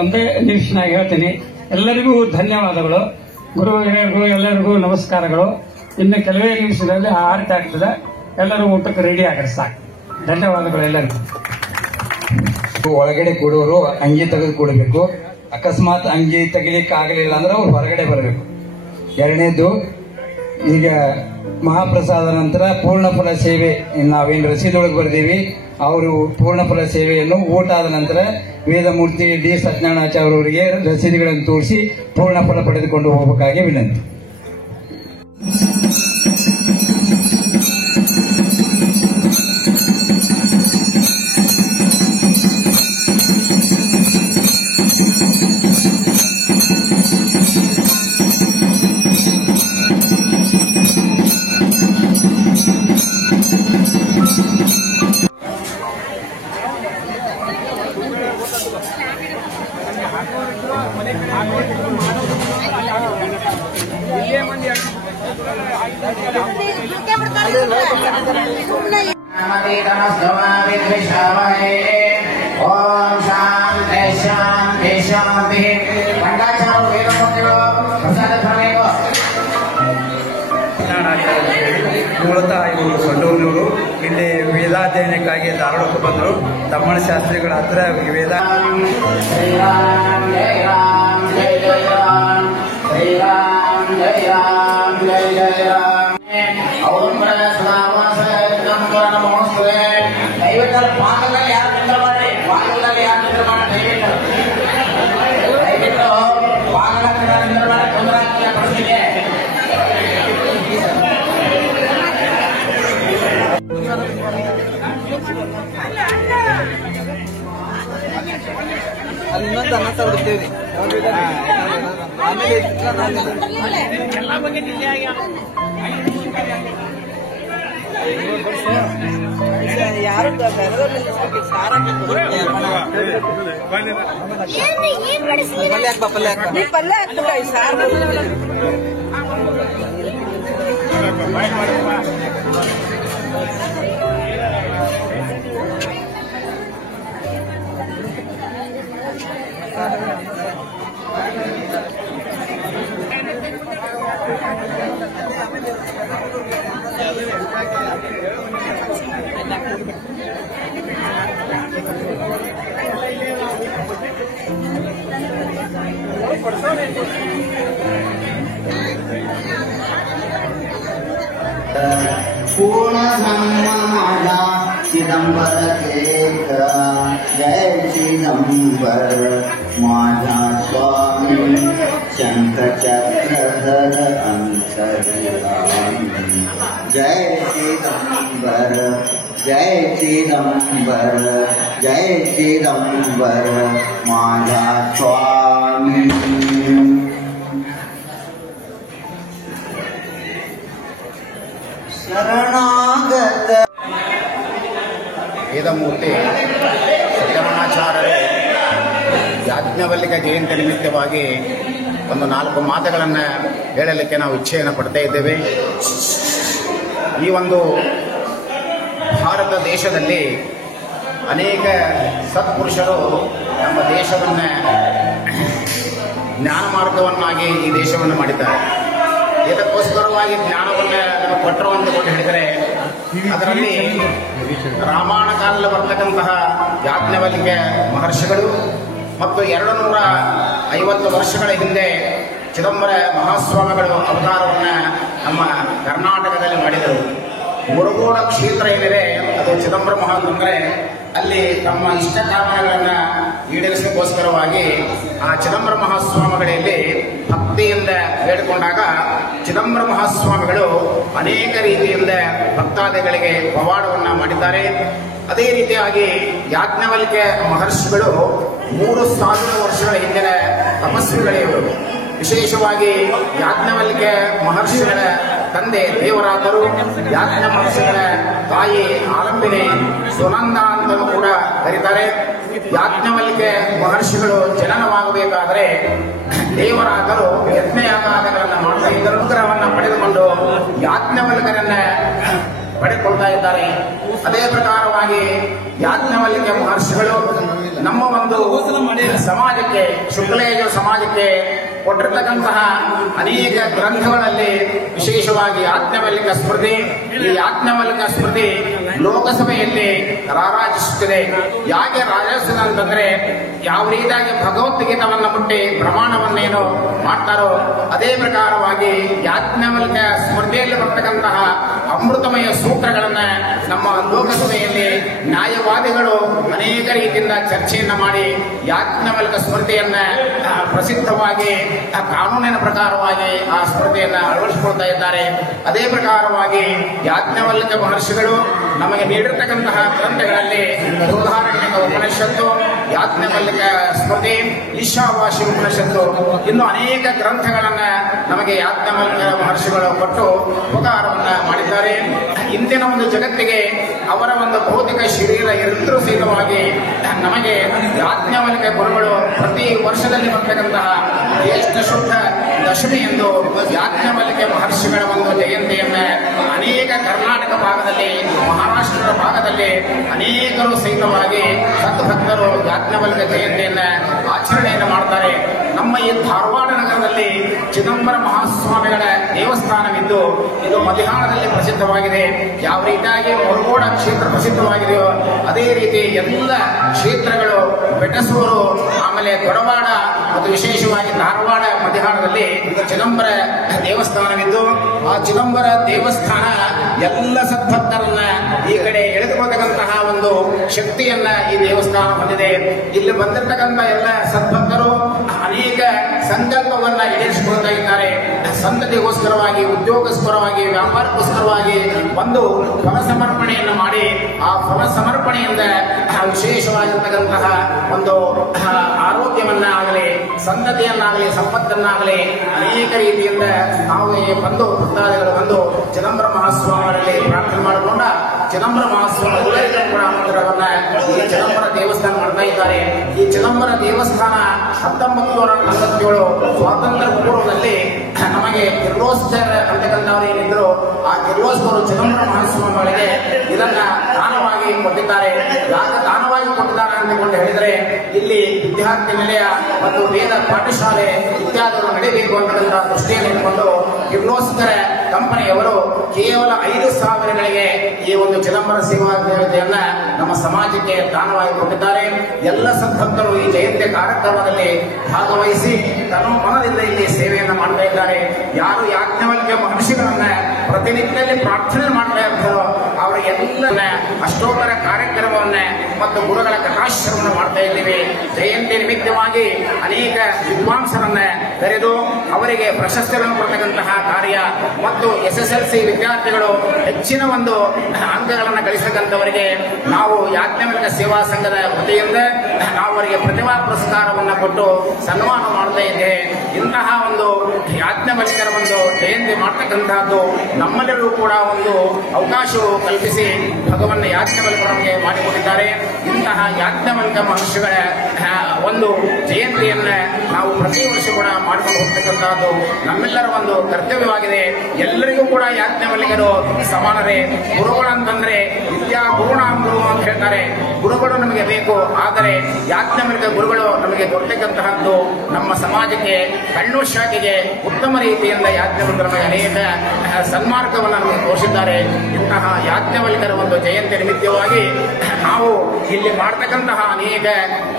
ಒಂದೇ ನಿಮಿಷನಾಗಿ ಹೇಳ್ತೀನಿ. ಎಲ್ಲರಿಗೂ ಧನ್ಯವಾದಗಳು. ಗುರು ಹಿರಿಯರಿಗೂ ಎಲ್ಲರಿಗೂ ನಮಸ್ಕಾರಗಳು. ಇನ್ನು ಕೆಲವೇ ನಿಮಿಷದಲ್ಲಿ ಆರತಿ ಆಗ್ತದೆ. ಎಲ್ಲರೂ ಊಟಕ್ಕೆ ರೆಡಿ ಆಗ್ರಿ ಸಾಕು. ಧನ್ಯವಾದಗಳು ಎಲ್ಲರಿಗೂ. ಒಳಗಡೆ ಕೂಡೋರು ಅಂಗಿ ತೆಗೆದು ಕೂಡಬೇಕು. ಅಕಸ್ಮಾತ್ ಅಂಗಿ ತೆಗಿಲಿಕ್ಕೆ ಆಗಲಿಲ್ಲ ಅಂದ್ರೆ ಅವ್ರು ಹೊರಗಡೆ ಬರಬೇಕು. ಎರಡನೇದು, ಈಗ ಮಹಾಪ್ರಸಾದ ನಂತರ ಪೂರ್ಣಫಲ ಸೇವೆ ನಾವೇನು ರಸೀದೊಳಗೆ ಬರ್ದೀವಿ, ಅವರು ಪೂರ್ಣಫಲ ಸೇವೆಯನ್ನು ಊಟ ಆದ ನಂತರ ವೇದಮೂರ್ತಿ ಡಿ ಸತ್ಯನಾರಾಯಣಾಚಾರ್ಯ ಅವರಿಗೆ ರಸೀದಿಗಳನ್ನು ತೋರಿಸಿ ಪೂರ್ಣಫಲ ಪಡೆದುಕೊಂಡು ಹೋಗಬೇಕಾಗಿ ವಿನಂತಿ. ಓಂ ಶಾಂತಿ ಶಾಂತಿ ಶಾಂತಿ. ರಂಗಾಚಾರ್ಯ ವೇದಮೂರ್ತಿಗಳು ಪ್ರಸಾದ ತರಬೇಕು. ಮೂಲತಃ ಇವರು ಸೊಂಡೂರಿನವರು. ಇಲ್ಲಿ ವೇದಾಧ್ಯಯನಕ್ಕಾಗಿ ಧಾರವಾಡಕ್ಕೆ ಬಂದರು. ತಮ್ಮಣ್ಣ ಶಾಸ್ತ್ರಿಗಳ ಹತ್ರ ವೇದ ಶ್ರೀರಾಮ್ ಜಯ ರಾಮ್ ಜಯ ಜಯ ರಾಮ್ ಶ್ರೀರಾಮ್ ಜಯ ರಾಮ್ ಜಯ ಜಯ ರಾಮ್. ದಯವಿಟ್ಟು ಭಾಗದಲ್ಲಿ ಯಾರು ನಿಂತ ಮಾಡಿ, ಭಾಗದಲ್ಲಿ ಯಾರು ನಿಂತ ಮಾಡಿ, ದಯವಿಟ್ಟು ಭಾಗದ ನಿಂತ ಮಾಡಿ ತೊಂದರೆ ಆಗ್ತಿಲ್ಲ ಪರಿಸ್ಥಿತಿಗೆ. ಅಲ್ಲಿ ಇನ್ನೊಂದು ಅನ್ನ ತಗೊಳ್ತೀವಿ. ಆಮೇಲೆ ಯಾರು ಪಲ್ಯ ಹಾಕ್ಬಿಟ್ಟ ಸಾರು. पूर्ण ब्रह्म माला चिदंबर एक जय चिदंबर माला स्वामी शंख चक्रधर अंतर्यामी जय चिदंबर जय चिदंबर जय चिदंबर माला स्वामी. ಶರಣಾಗತ ವೇದಮೂರ್ತಿ ಸತ್ಯಮಣಾಚಾರ್ಯರು ಯಾಜ್ಞವಲ್ಕ್ಯ ಜಯಂತಿ ನಿಮಿತ್ತವಾಗಿ ಒಂದು 4 ಮಾತುಗಳನ್ನು ಹೇಳಲಿಕ್ಕೆ ನಾವು ಇಚ್ಛೆಯನ್ನು ಪಡ್ತಾ ಇದ್ದೇವೆ. ಈ ಒಂದು ಭಾರತ ದೇಶದಲ್ಲಿ ಅನೇಕ ಸತ್ಪುರುಷರು ನಮ್ಮ ದೇಶವನ್ನು ಜ್ಞಾನ ಮಾರ್ಗವನ್ನಾಗಿ ಈ ದೇಶವನ್ನು ಮಾಡಿದ್ದಾರೆ. ಇದಕ್ಕೋಸ್ಕರವಾಗಿ ಜ್ಞಾನವನ್ನು ಕೊಟ್ಟರು ಅಂತಕೊಂಡು ಹೇಳಿದರೆ ಅದರಲ್ಲಿ ರಾಮಾಯಣ ಕಾಲದಲ್ಲಿ ಬರ್ತಕ್ಕಂತಹ ಯಾಜ್ಞವಲ್ಕ್ಯ ಮಹರ್ಷಿಗಳು ಮತ್ತು 250 ವರ್ಷಗಳ ಹಿಂದೆ ಚಿದಂಬರ ಮಹಾಸ್ವಾಮಿಗಳು ಅವತಾರವನ್ನು ನಮ್ಮ ಕರ್ನಾಟಕದಲ್ಲಿ ಮಾಡಿದರು. ಮುರುಗೋಡ ಕ್ಷೇತ್ರ ಏನಿದೆ ಅದು ಚಿದಂಬರ ಮಹಾಂದ್ರೆ ಅಲ್ಲಿ ತಮ್ಮ ಇಷ್ಟ ಕಾಮನೆಗಳನ್ನು ಈಡೇರಿಸಲಿಕ್ಕೋಸ್ಕರವಾಗಿ ಆ ಚಿದಂಬರ ಮಹಾಸ್ವಾಮಿಗಳಲ್ಲಿ ಭಕ್ತಿಯಿಂದ ಬೇಡಿಕೊಂಡಾಗ ಚಿದಂಬರ ಮಹಾಸ್ವಾಮಿಗಳು ಅನೇಕ ರೀತಿಯಿಂದ ಭಕ್ತಾದಿಗಳಿಗೆ ಪವಾಡವನ್ನು ಮಾಡಿದ್ದಾರೆ. ಅದೇ ರೀತಿಯಾಗಿ ಯಾಜ್ಞವಲ್ಕ್ಯ ಮಹರ್ಷಿಗಳು 3000 ವರ್ಷಗಳ ಹಿಂದಿನ ತಪಸ್ವಿಗಳಿವರು. ವಿಶೇಷವಾಗಿ ಯಾಜ್ಞವಲ್ಕ್ಯ ಮಹರ್ಷಿಗಳ ತಂದೆ ದೇವರಾದರು, ಯಾಜ್ಞ ಮಹರ್ಷಿಗಳ ತಾಯಿ ಆಲಂಬಿನಿ ಸುನಂದ ಅಂತಲೂ ಕೂಡ ಕರೀತಾರೆ. ಯಾಜ್ಞವಲ್ಕ್ಯ ಮಹರ್ಷಿಗಳು ಜನನವಾಗಬೇಕಾದರೆ ದೇವರಾದರು ಯಜ್ಞಯಾಗಾದಿಗಳನ್ನು ಮಾಡ್ತಾ ಇದ್ದರು. ಅನುಗ್ರಹವನ್ನು ಪಡೆದುಕೊಂಡು ಯಾಜ್ಞವಲ್ಕ್ಯರನ್ನ ಪಡೆದುಕೊಳ್ತಾ ಇದ್ದಾರೆ. ಅದೇ ಪ್ರಕಾರವಾಗಿ ಯಾಜ್ಞವಲ್ಕ್ಯ ಮಹರ್ಷಿಗಳು ನಮ್ಮ ಒಂದು ಸಮಾಜಕ್ಕೆ ಶುಕ್ಲಯಜುರ್ ಸಮಾಜಕ್ಕೆ ಕೊಟ್ಟಿರ್ತಕ್ಕಂತಹ ಅನೇಕ ಗ್ರಂಥಗಳಲ್ಲಿ ವಿಶೇಷವಾಗಿ ಯಾಜ್ಞವಲ್ಕ್ಯ ಸ್ಮೃತಿ, ಈ ಯಾಜ್ಞವಲ್ಕ್ಯ ಸ್ಮೃತಿ ಲೋಕಸಭೆಯಲ್ಲಿ ರಾರಾಜಿಸುತ್ತಿದೆ. ಯಾಕೆ ರಾಜಿಸುತ್ತದೆ ಅಂತಂದ್ರೆ ಯಾವ ರೀತಿಯಾಗಿ ಭಗವದ್ಗೀತವನ್ನು ಮುಟ್ಟಿ ಪ್ರಮಾಣವನ್ನೇನು ಮಾಡ್ತಾರೋ ಅದೇ ಪ್ರಕಾರವಾಗಿ ಯಾಜ್ಞವಲ್ಕ್ಯ ಸ್ಮೃತಿಯಲ್ಲಿ ಬರ್ತಕ್ಕಂತಹ ಅಮೃತಮಯ ಸೂತ್ರಗಳನ್ನ ನಮ್ಮ ಲೋಕಸಭೆಯಲ್ಲಿ ನ್ಯಾಯವಾದಿಗಳು ಅನೇಕ ರೀತಿಯಿಂದ ಚರ್ಚೆಯನ್ನ ಮಾಡಿ ಯಾಜ್ಞವಲ್ಕ್ಯ ಸ್ಮೃತಿಯನ್ನ ಪ್ರಸಿದ್ಧವಾಗಿ ಕಾನೂನಿನ ಪ್ರಕಾರವಾಗಿ ಆ ಸ್ಮೃತಿಯನ್ನ ಅಳವಡಿಸಿಕೊಳ್ತಾ ಇದ್ದಾರೆ. ಅದೇ ಪ್ರಕಾರವಾಗಿ ಯಾಜ್ಞವಲ್ಕ್ಯ ಮಹರ್ಷಿಗಳು ನಮಗೆ ನೀಡಿರ್ತಕ್ಕಂತಹ ಗ್ರಂಥಗಳಲ್ಲಿ ಉದಾಹರಣೆಗೆ ಉಪನಿಷತ್ತು, ಯಾಜ್ಞವಲ್ಕ್ಯ ಸ್ಮೃತಿ, ಈಶಾವಾಸಿ ಉಪನಿಷತ್ತು, ಇನ್ನು ಅನೇಕ ಗ್ರಂಥಗಳನ್ನ ನಮಗೆ ಯಾಜ್ಞವಲ್ಕ್ಯ ಮಹರ್ಷಿಗಳು ಕೊಟ್ಟು ಉಪಕಾರವನ್ನ ಮಾಡಿದ್ದಾರೆ. ಇಂದಿನ ಒಂದು ಜಗತ್ತಿಗೆ ಅವರ ಒಂದು ಭೌತಿಕ ಶರೀರ ಇದ್ರೂ ಸಹಿತವಾಗಿ ನಮಗೆ ಯಾಜ್ಞವಲ್ಕ್ಯ ಗುರುಗಳು ಪ್ರತಿ ವರ್ಷದಲ್ಲಿ ಬರ್ತಕ್ಕಂತಹ ಜ್ಯೇಷ್ಠ ಶುದ್ಧ ದಶಮಿ ಎಂದು ಯಾಜ್ಞವಲ್ಕ್ಯ ಮಹರ್ಷಿಗಳ ಒಂದು ಜಯಂತಿಯನ್ನ ಅನೇಕ ಕರ್ನಾಟಕ ಭಾಗದಲ್ಲಿ, ಮಹಾರಾಷ್ಟ್ರದ ಭಾಗದಲ್ಲಿ ಅನೇಕರು ಸಹಿತವಾಗಿ ಸದ್ಭಕ್ತರು ಯಾಜ್ಞವಲ್ಕ್ಯ ಜಯಂತಿಯನ್ನ ಆಚರಣೆಯನ್ನು ಮಾಡ್ತಾರೆ. ನಮ್ಮ ಈ ಧಾರವಾಡ ನಗರದಲ್ಲಿ ಚಿದಂಬರ ಮಹಾಸ್ವಾಮಿಗಳ ದೇವಸ್ಥಾನವಿದ್ದು ಇದು ಮಧ್ಯಾಹ್ನದಲ್ಲಿ ಪ್ರಸಿದ್ಧವಾಗಿದೆ. ಯಾವ ರೀತಿಯಾಗಿ ಮುರುಗೋಡ ಕ್ಷೇತ್ರ ಪ್ರಸಿದ್ಧವಾಗಿದೆಯೋ ಅದೇ ರೀತಿ ಎಲ್ಲ ಕ್ಷೇತ್ರಗಳು, ಬೆಟಸೂರು, ಆಮೇಲೆ ದೊಡವಾಡ ಮತ್ತು ವಿಶೇಷವಾಗಿ ಧಾರವಾಡ ಮಧ್ಯಾಹ್ನದಲ್ಲಿ ಚಿದಂಬರ ದೇವಸ್ಥಾನವಿದ್ದು ಆ ಚಿದಂಬರ ದೇವಸ್ಥಾನ ಎಲ್ಲ ಸದ್ಭಕ್ತರನ್ನ ಈ ಕಡೆ ಎಳೆದುಕೊಳ್ತಕ್ಕಂತಹ ಒಂದು ಶಕ್ತಿಯನ್ನ ಈ ದೇವಸ್ಥಾನ ಹೊಂದಿದೆ. ಇಲ್ಲಿ ಬಂದಿರತಕ್ಕಂಥ ಎಲ್ಲ ಸದ್ಭಕ್ತರು ಅನೇಕ ಸಂಕಲ್ಪವನ್ನ ಈಡೇರಿಸಿಕೊಳ್ತಾ ಇದ್ದಾರೆ. ಸಂತತಿಗೋಸ್ಕರವಾಗಿ, ಉದ್ಯೋಗಸ್ಕರವಾಗಿ, ವ್ಯಾಪಾರಕ್ಕೋಸ್ಕರವಾಗಿ ಒಂದು ಫಲ ಸಮರ್ಪಣೆಯನ್ನು ಮಾಡಿ ಆ ಫಲ ಸಮರ್ಪಣೆಯಿಂದ ವಿಶೇಷವಾಗಿರ್ತಕ್ಕಂತಹ ಒಂದು ಆರೋಗ್ಯವನ್ನಾಗಲಿ, ಸಂತತಿಯನ್ನಾಗಲಿ, ಸಂಪತ್ತನ್ನಾಗಲಿ ಅನೇಕ ರೀತಿಯಿಂದ ನಾವು ಬಂದು ಭಕ್ತಾದಿಗಳು ಬಂದು ಚಿದಂಬರ ಮಹಾಸ್ವಾಮಿಗಳಲ್ಲಿ ಪ್ರಾರ್ಥನೆ ಮಾಡಿಕೊಂಡ ಚಿದಂಬರ ಮಹಾಸ್ವಾಮಿ ಕೂಡ ಮಂದಿರವನ್ನ ಈ ಚಿದಂಬರ ದೇವಸ್ಥಾನ ಮಾಡ್ತಾ ಇದ್ದಾರೆ. ಈ ಚಿದಂಬರ ದೇವಸ್ಥಾನ 1947 ಸ್ವಾತಂತ್ರ್ಯ ಪೂರ್ವದಲ್ಲಿ ನಮಗೆ ಕಿರ್ಲೋಸ್ಕರ್ ಅಂತಕ್ಕಂಥವ್ರು ಏನಿದ್ರು ಆ ಕಿರ್ಲೋಸ್ಕರ್ ಚಿದಂಬರ ಮಹಾಸ್ವಾಮಿಗಳಿಗೆ ಇದನ್ನ ದಾನವಾಗಿ ಕೊಟ್ಟಿದ್ದಾರೆ. ಯಾಕೆ ದಾನವಾಗಿ ಕೊಟ್ಟಿದ್ದಾರೆ ಅಂತಕೊಂಡು ಹೇಳಿದರೆ ಇಲ್ಲಿ ವಿದ್ಯಾರ್ಥಿ ನಿಲಯ ಮತ್ತು ವೇದ ಪಾಠಶಾಲೆ ಇತ್ಯಾದಿಗಳು ನಡೀಬೇಕು ಅಂತಕ್ಕಂಥ ದೃಷ್ಟಿಯನ್ನು ಇಟ್ಟುಕೊಂಡು ಕಿರ್ಲೋಸ್ಕರ ಕಂಪನಿಯವರು ಕೇವಲ 5,000ಗಳಿಗೆ ಈ ಒಂದು ಚಿದಂಬರ ಸೇವಾ ದೇವತೆಯನ್ನ ನಮ್ಮ ಸಮಾಜಕ್ಕೆ ದಾನವಾಗಿ ಕೊಟ್ಟಿದ್ದಾರೆ. ಎಲ್ಲ ಸದ್ಭಕ್ತರು ಈ ಜಯಂತಿ ಕಾರ್ಯಕ್ರಮದಲ್ಲಿ ಭಾಗವಹಿಸಿ ತನ್ನ ಮನದಿಂದ ಇಲ್ಲಿ ಸೇವೆಯನ್ನ ಮಾಡ್ತಾ ಇದ್ದಾರೆ. ಯಾರು ಯಾಜ್ಞವಲ್ಕ್ಯ ಮಹರ್ಷಿಗಳನ್ನ ಪ್ರತಿನಿತ್ಯದಲ್ಲಿ ಪ್ರಾರ್ಥನೆ ಮಾಡ್ತಾ ಇರ್ತಾರೋ ಅವರಿಗೆಲ್ಲ ಅಷ್ಟೋತ್ತರ ಕಾರ್ಯಕ್ರಮವನ್ನ ಮತ್ತು ಗುರುಗಳ ಕಥಾಶ್ರಮವನ್ನು ಮಾಡ್ತಾ ಇದ್ದೀವಿ. ಜಯಂತಿ ನಿಮಿತ್ತವಾಗಿ ಅನೇಕ ವಿದ್ವಾಂಸರನ್ನ ಕರೆದು ಅವರಿಗೆ ಪ್ರಶಸ್ತಿಗಳನ್ನು ಕೊಡ್ತಕ್ಕಂತಹ ಕಾರ್ಯ ಮತ್ತು SSLC ವಿದ್ಯಾರ್ಥಿಗಳು ಹೆಚ್ಚಿನ ಒಂದು ಅಂಕಗಳನ್ನು ಗಳಿಸತಕ್ಕಂಥವರಿಗೆ ನಾವು ಯಾಜ್ಞವಲ್ಕ್ಯ ಸೇವಾ ಸಂಘದ ವತಿಯಿಂದ ನಾವು ಅವರಿಗೆ ಪ್ರತಿಭಾ ಪುರಸ್ಕಾರವನ್ನು ಕೊಟ್ಟು ಸನ್ಮಾನ ಮಾಡ್ತಾ ಇದ್ದೇವೆ. ಇಂತಹ ಒಂದು ಯಾಜ್ಞವಲ್ಕ್ಯರ ಒಂದು ಜಯಂತಿ ಮಾಡ್ತಕ್ಕಂತಹದ್ದು ನಮ್ಮೆಲ್ಲರೂ ಕೂಡ ಒಂದು ಅವಕಾಶವು ಕಲ್ಪಿಸಿ ಭಗವನ್ನ ಯಾಜ್ಞವಲ್ಕ್ಯ ನಮಗೆ ಮಾಡಿಕೊಟ್ಟಿದ್ದಾರೆ. ಇಂತಹ ಯಾಜ್ಞವಲ್ಕ್ಯ ಮಹರ್ಷಿಗಳ ಒಂದು ಜಯಂತಿಯನ್ನ ನಾವು ಪ್ರತಿ ವರ್ಷ ಕೂಡ ಮಾಡಿಕೊಂಡು ಹೋಗ್ತಕ್ಕಂತಹದ್ದು ನಮ್ಮೆಲ್ಲರ ಒಂದು ಕರ್ತವ್ಯವಾಗಿದೆ. ಎಲ್ಲರಿಗೂ ಕೂಡ ಯಾಜ್ಞವಲ್ಕ್ಯರು ಸಮಾನರೇ. ಗುರುಗಳಂತಂದ್ರೆ ವಿದ್ಯಾ ಗುರುಣಾಂಗುರು ಅಂತ ಹೇಳ್ತಾರೆ. ಗುರುಗಳು ನಮಗೆ ಬೇಕು, ಆದರೆ ಯಾಜ್ಞವಲ್ಕ್ಯ ಗುರುಗಳು ನಮಗೆ ದೊರಕತಕ್ಕಂತಹದ್ದು ನಮ್ಮ ಸಮಾಜಕ್ಕೆ, ಕಣ್ಣು ಶಾಖೆಗೆ ಉತ್ತಮ ರೀತಿಯಿಂದ ಯಾಜ್ಞವಲ್ಕ್ಯರು ನಮಗೆ ಅನೇಕ ಸನ್ಮಾರ್ಗವನ್ನು ನಮಗೆ ತೋರಿಸಿದ್ದಾರೆ. ಇಂತಹ ಯಾಜ್ಞವಲ್ಕ್ಯರ ಒಂದು ಜಯಂತಿ ನಿಮಿತ್ತವಾಗಿ ನಾವು ಇಲ್ಲಿ ಮಾಡ್ತಕ್ಕಂತಹ ಅನೇಕ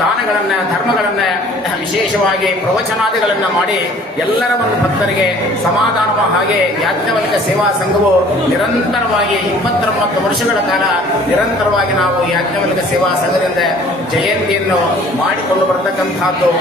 ದಾನಗಳನ್ನ, ಧರ್ಮಗಳನ್ನ, ವಿಶೇಷವಾಗಿ ಪ್ರವಚನಾದಿಗಳನ್ನ ಮಾಡಿ ಎಲ್ಲರ ಒಂದು ಭಕ್ತರಿಗೆ ಸಮಾಧಾನವ ಹಾಗೆ ಯಾಜ್ಞವಲ್ಕ್ಯ ಸೇವಾ ಸಂಘವು ನಿರಂತರವಾಗಿ 29 ವರ್ಷಗಳ ಕಾಲ ನಿರಂತರವಾಗಿ ನಾವು ಯಾಜ್ಞವಲ್ಕ್ಯ ಸೇವಾ ಸಂಘದಿಂದ ಜಯಂತಿಯನ್ನು ಮಾಡಿಕೊಂಡು ಬರತಕ್ಕಂತಹದ್ದು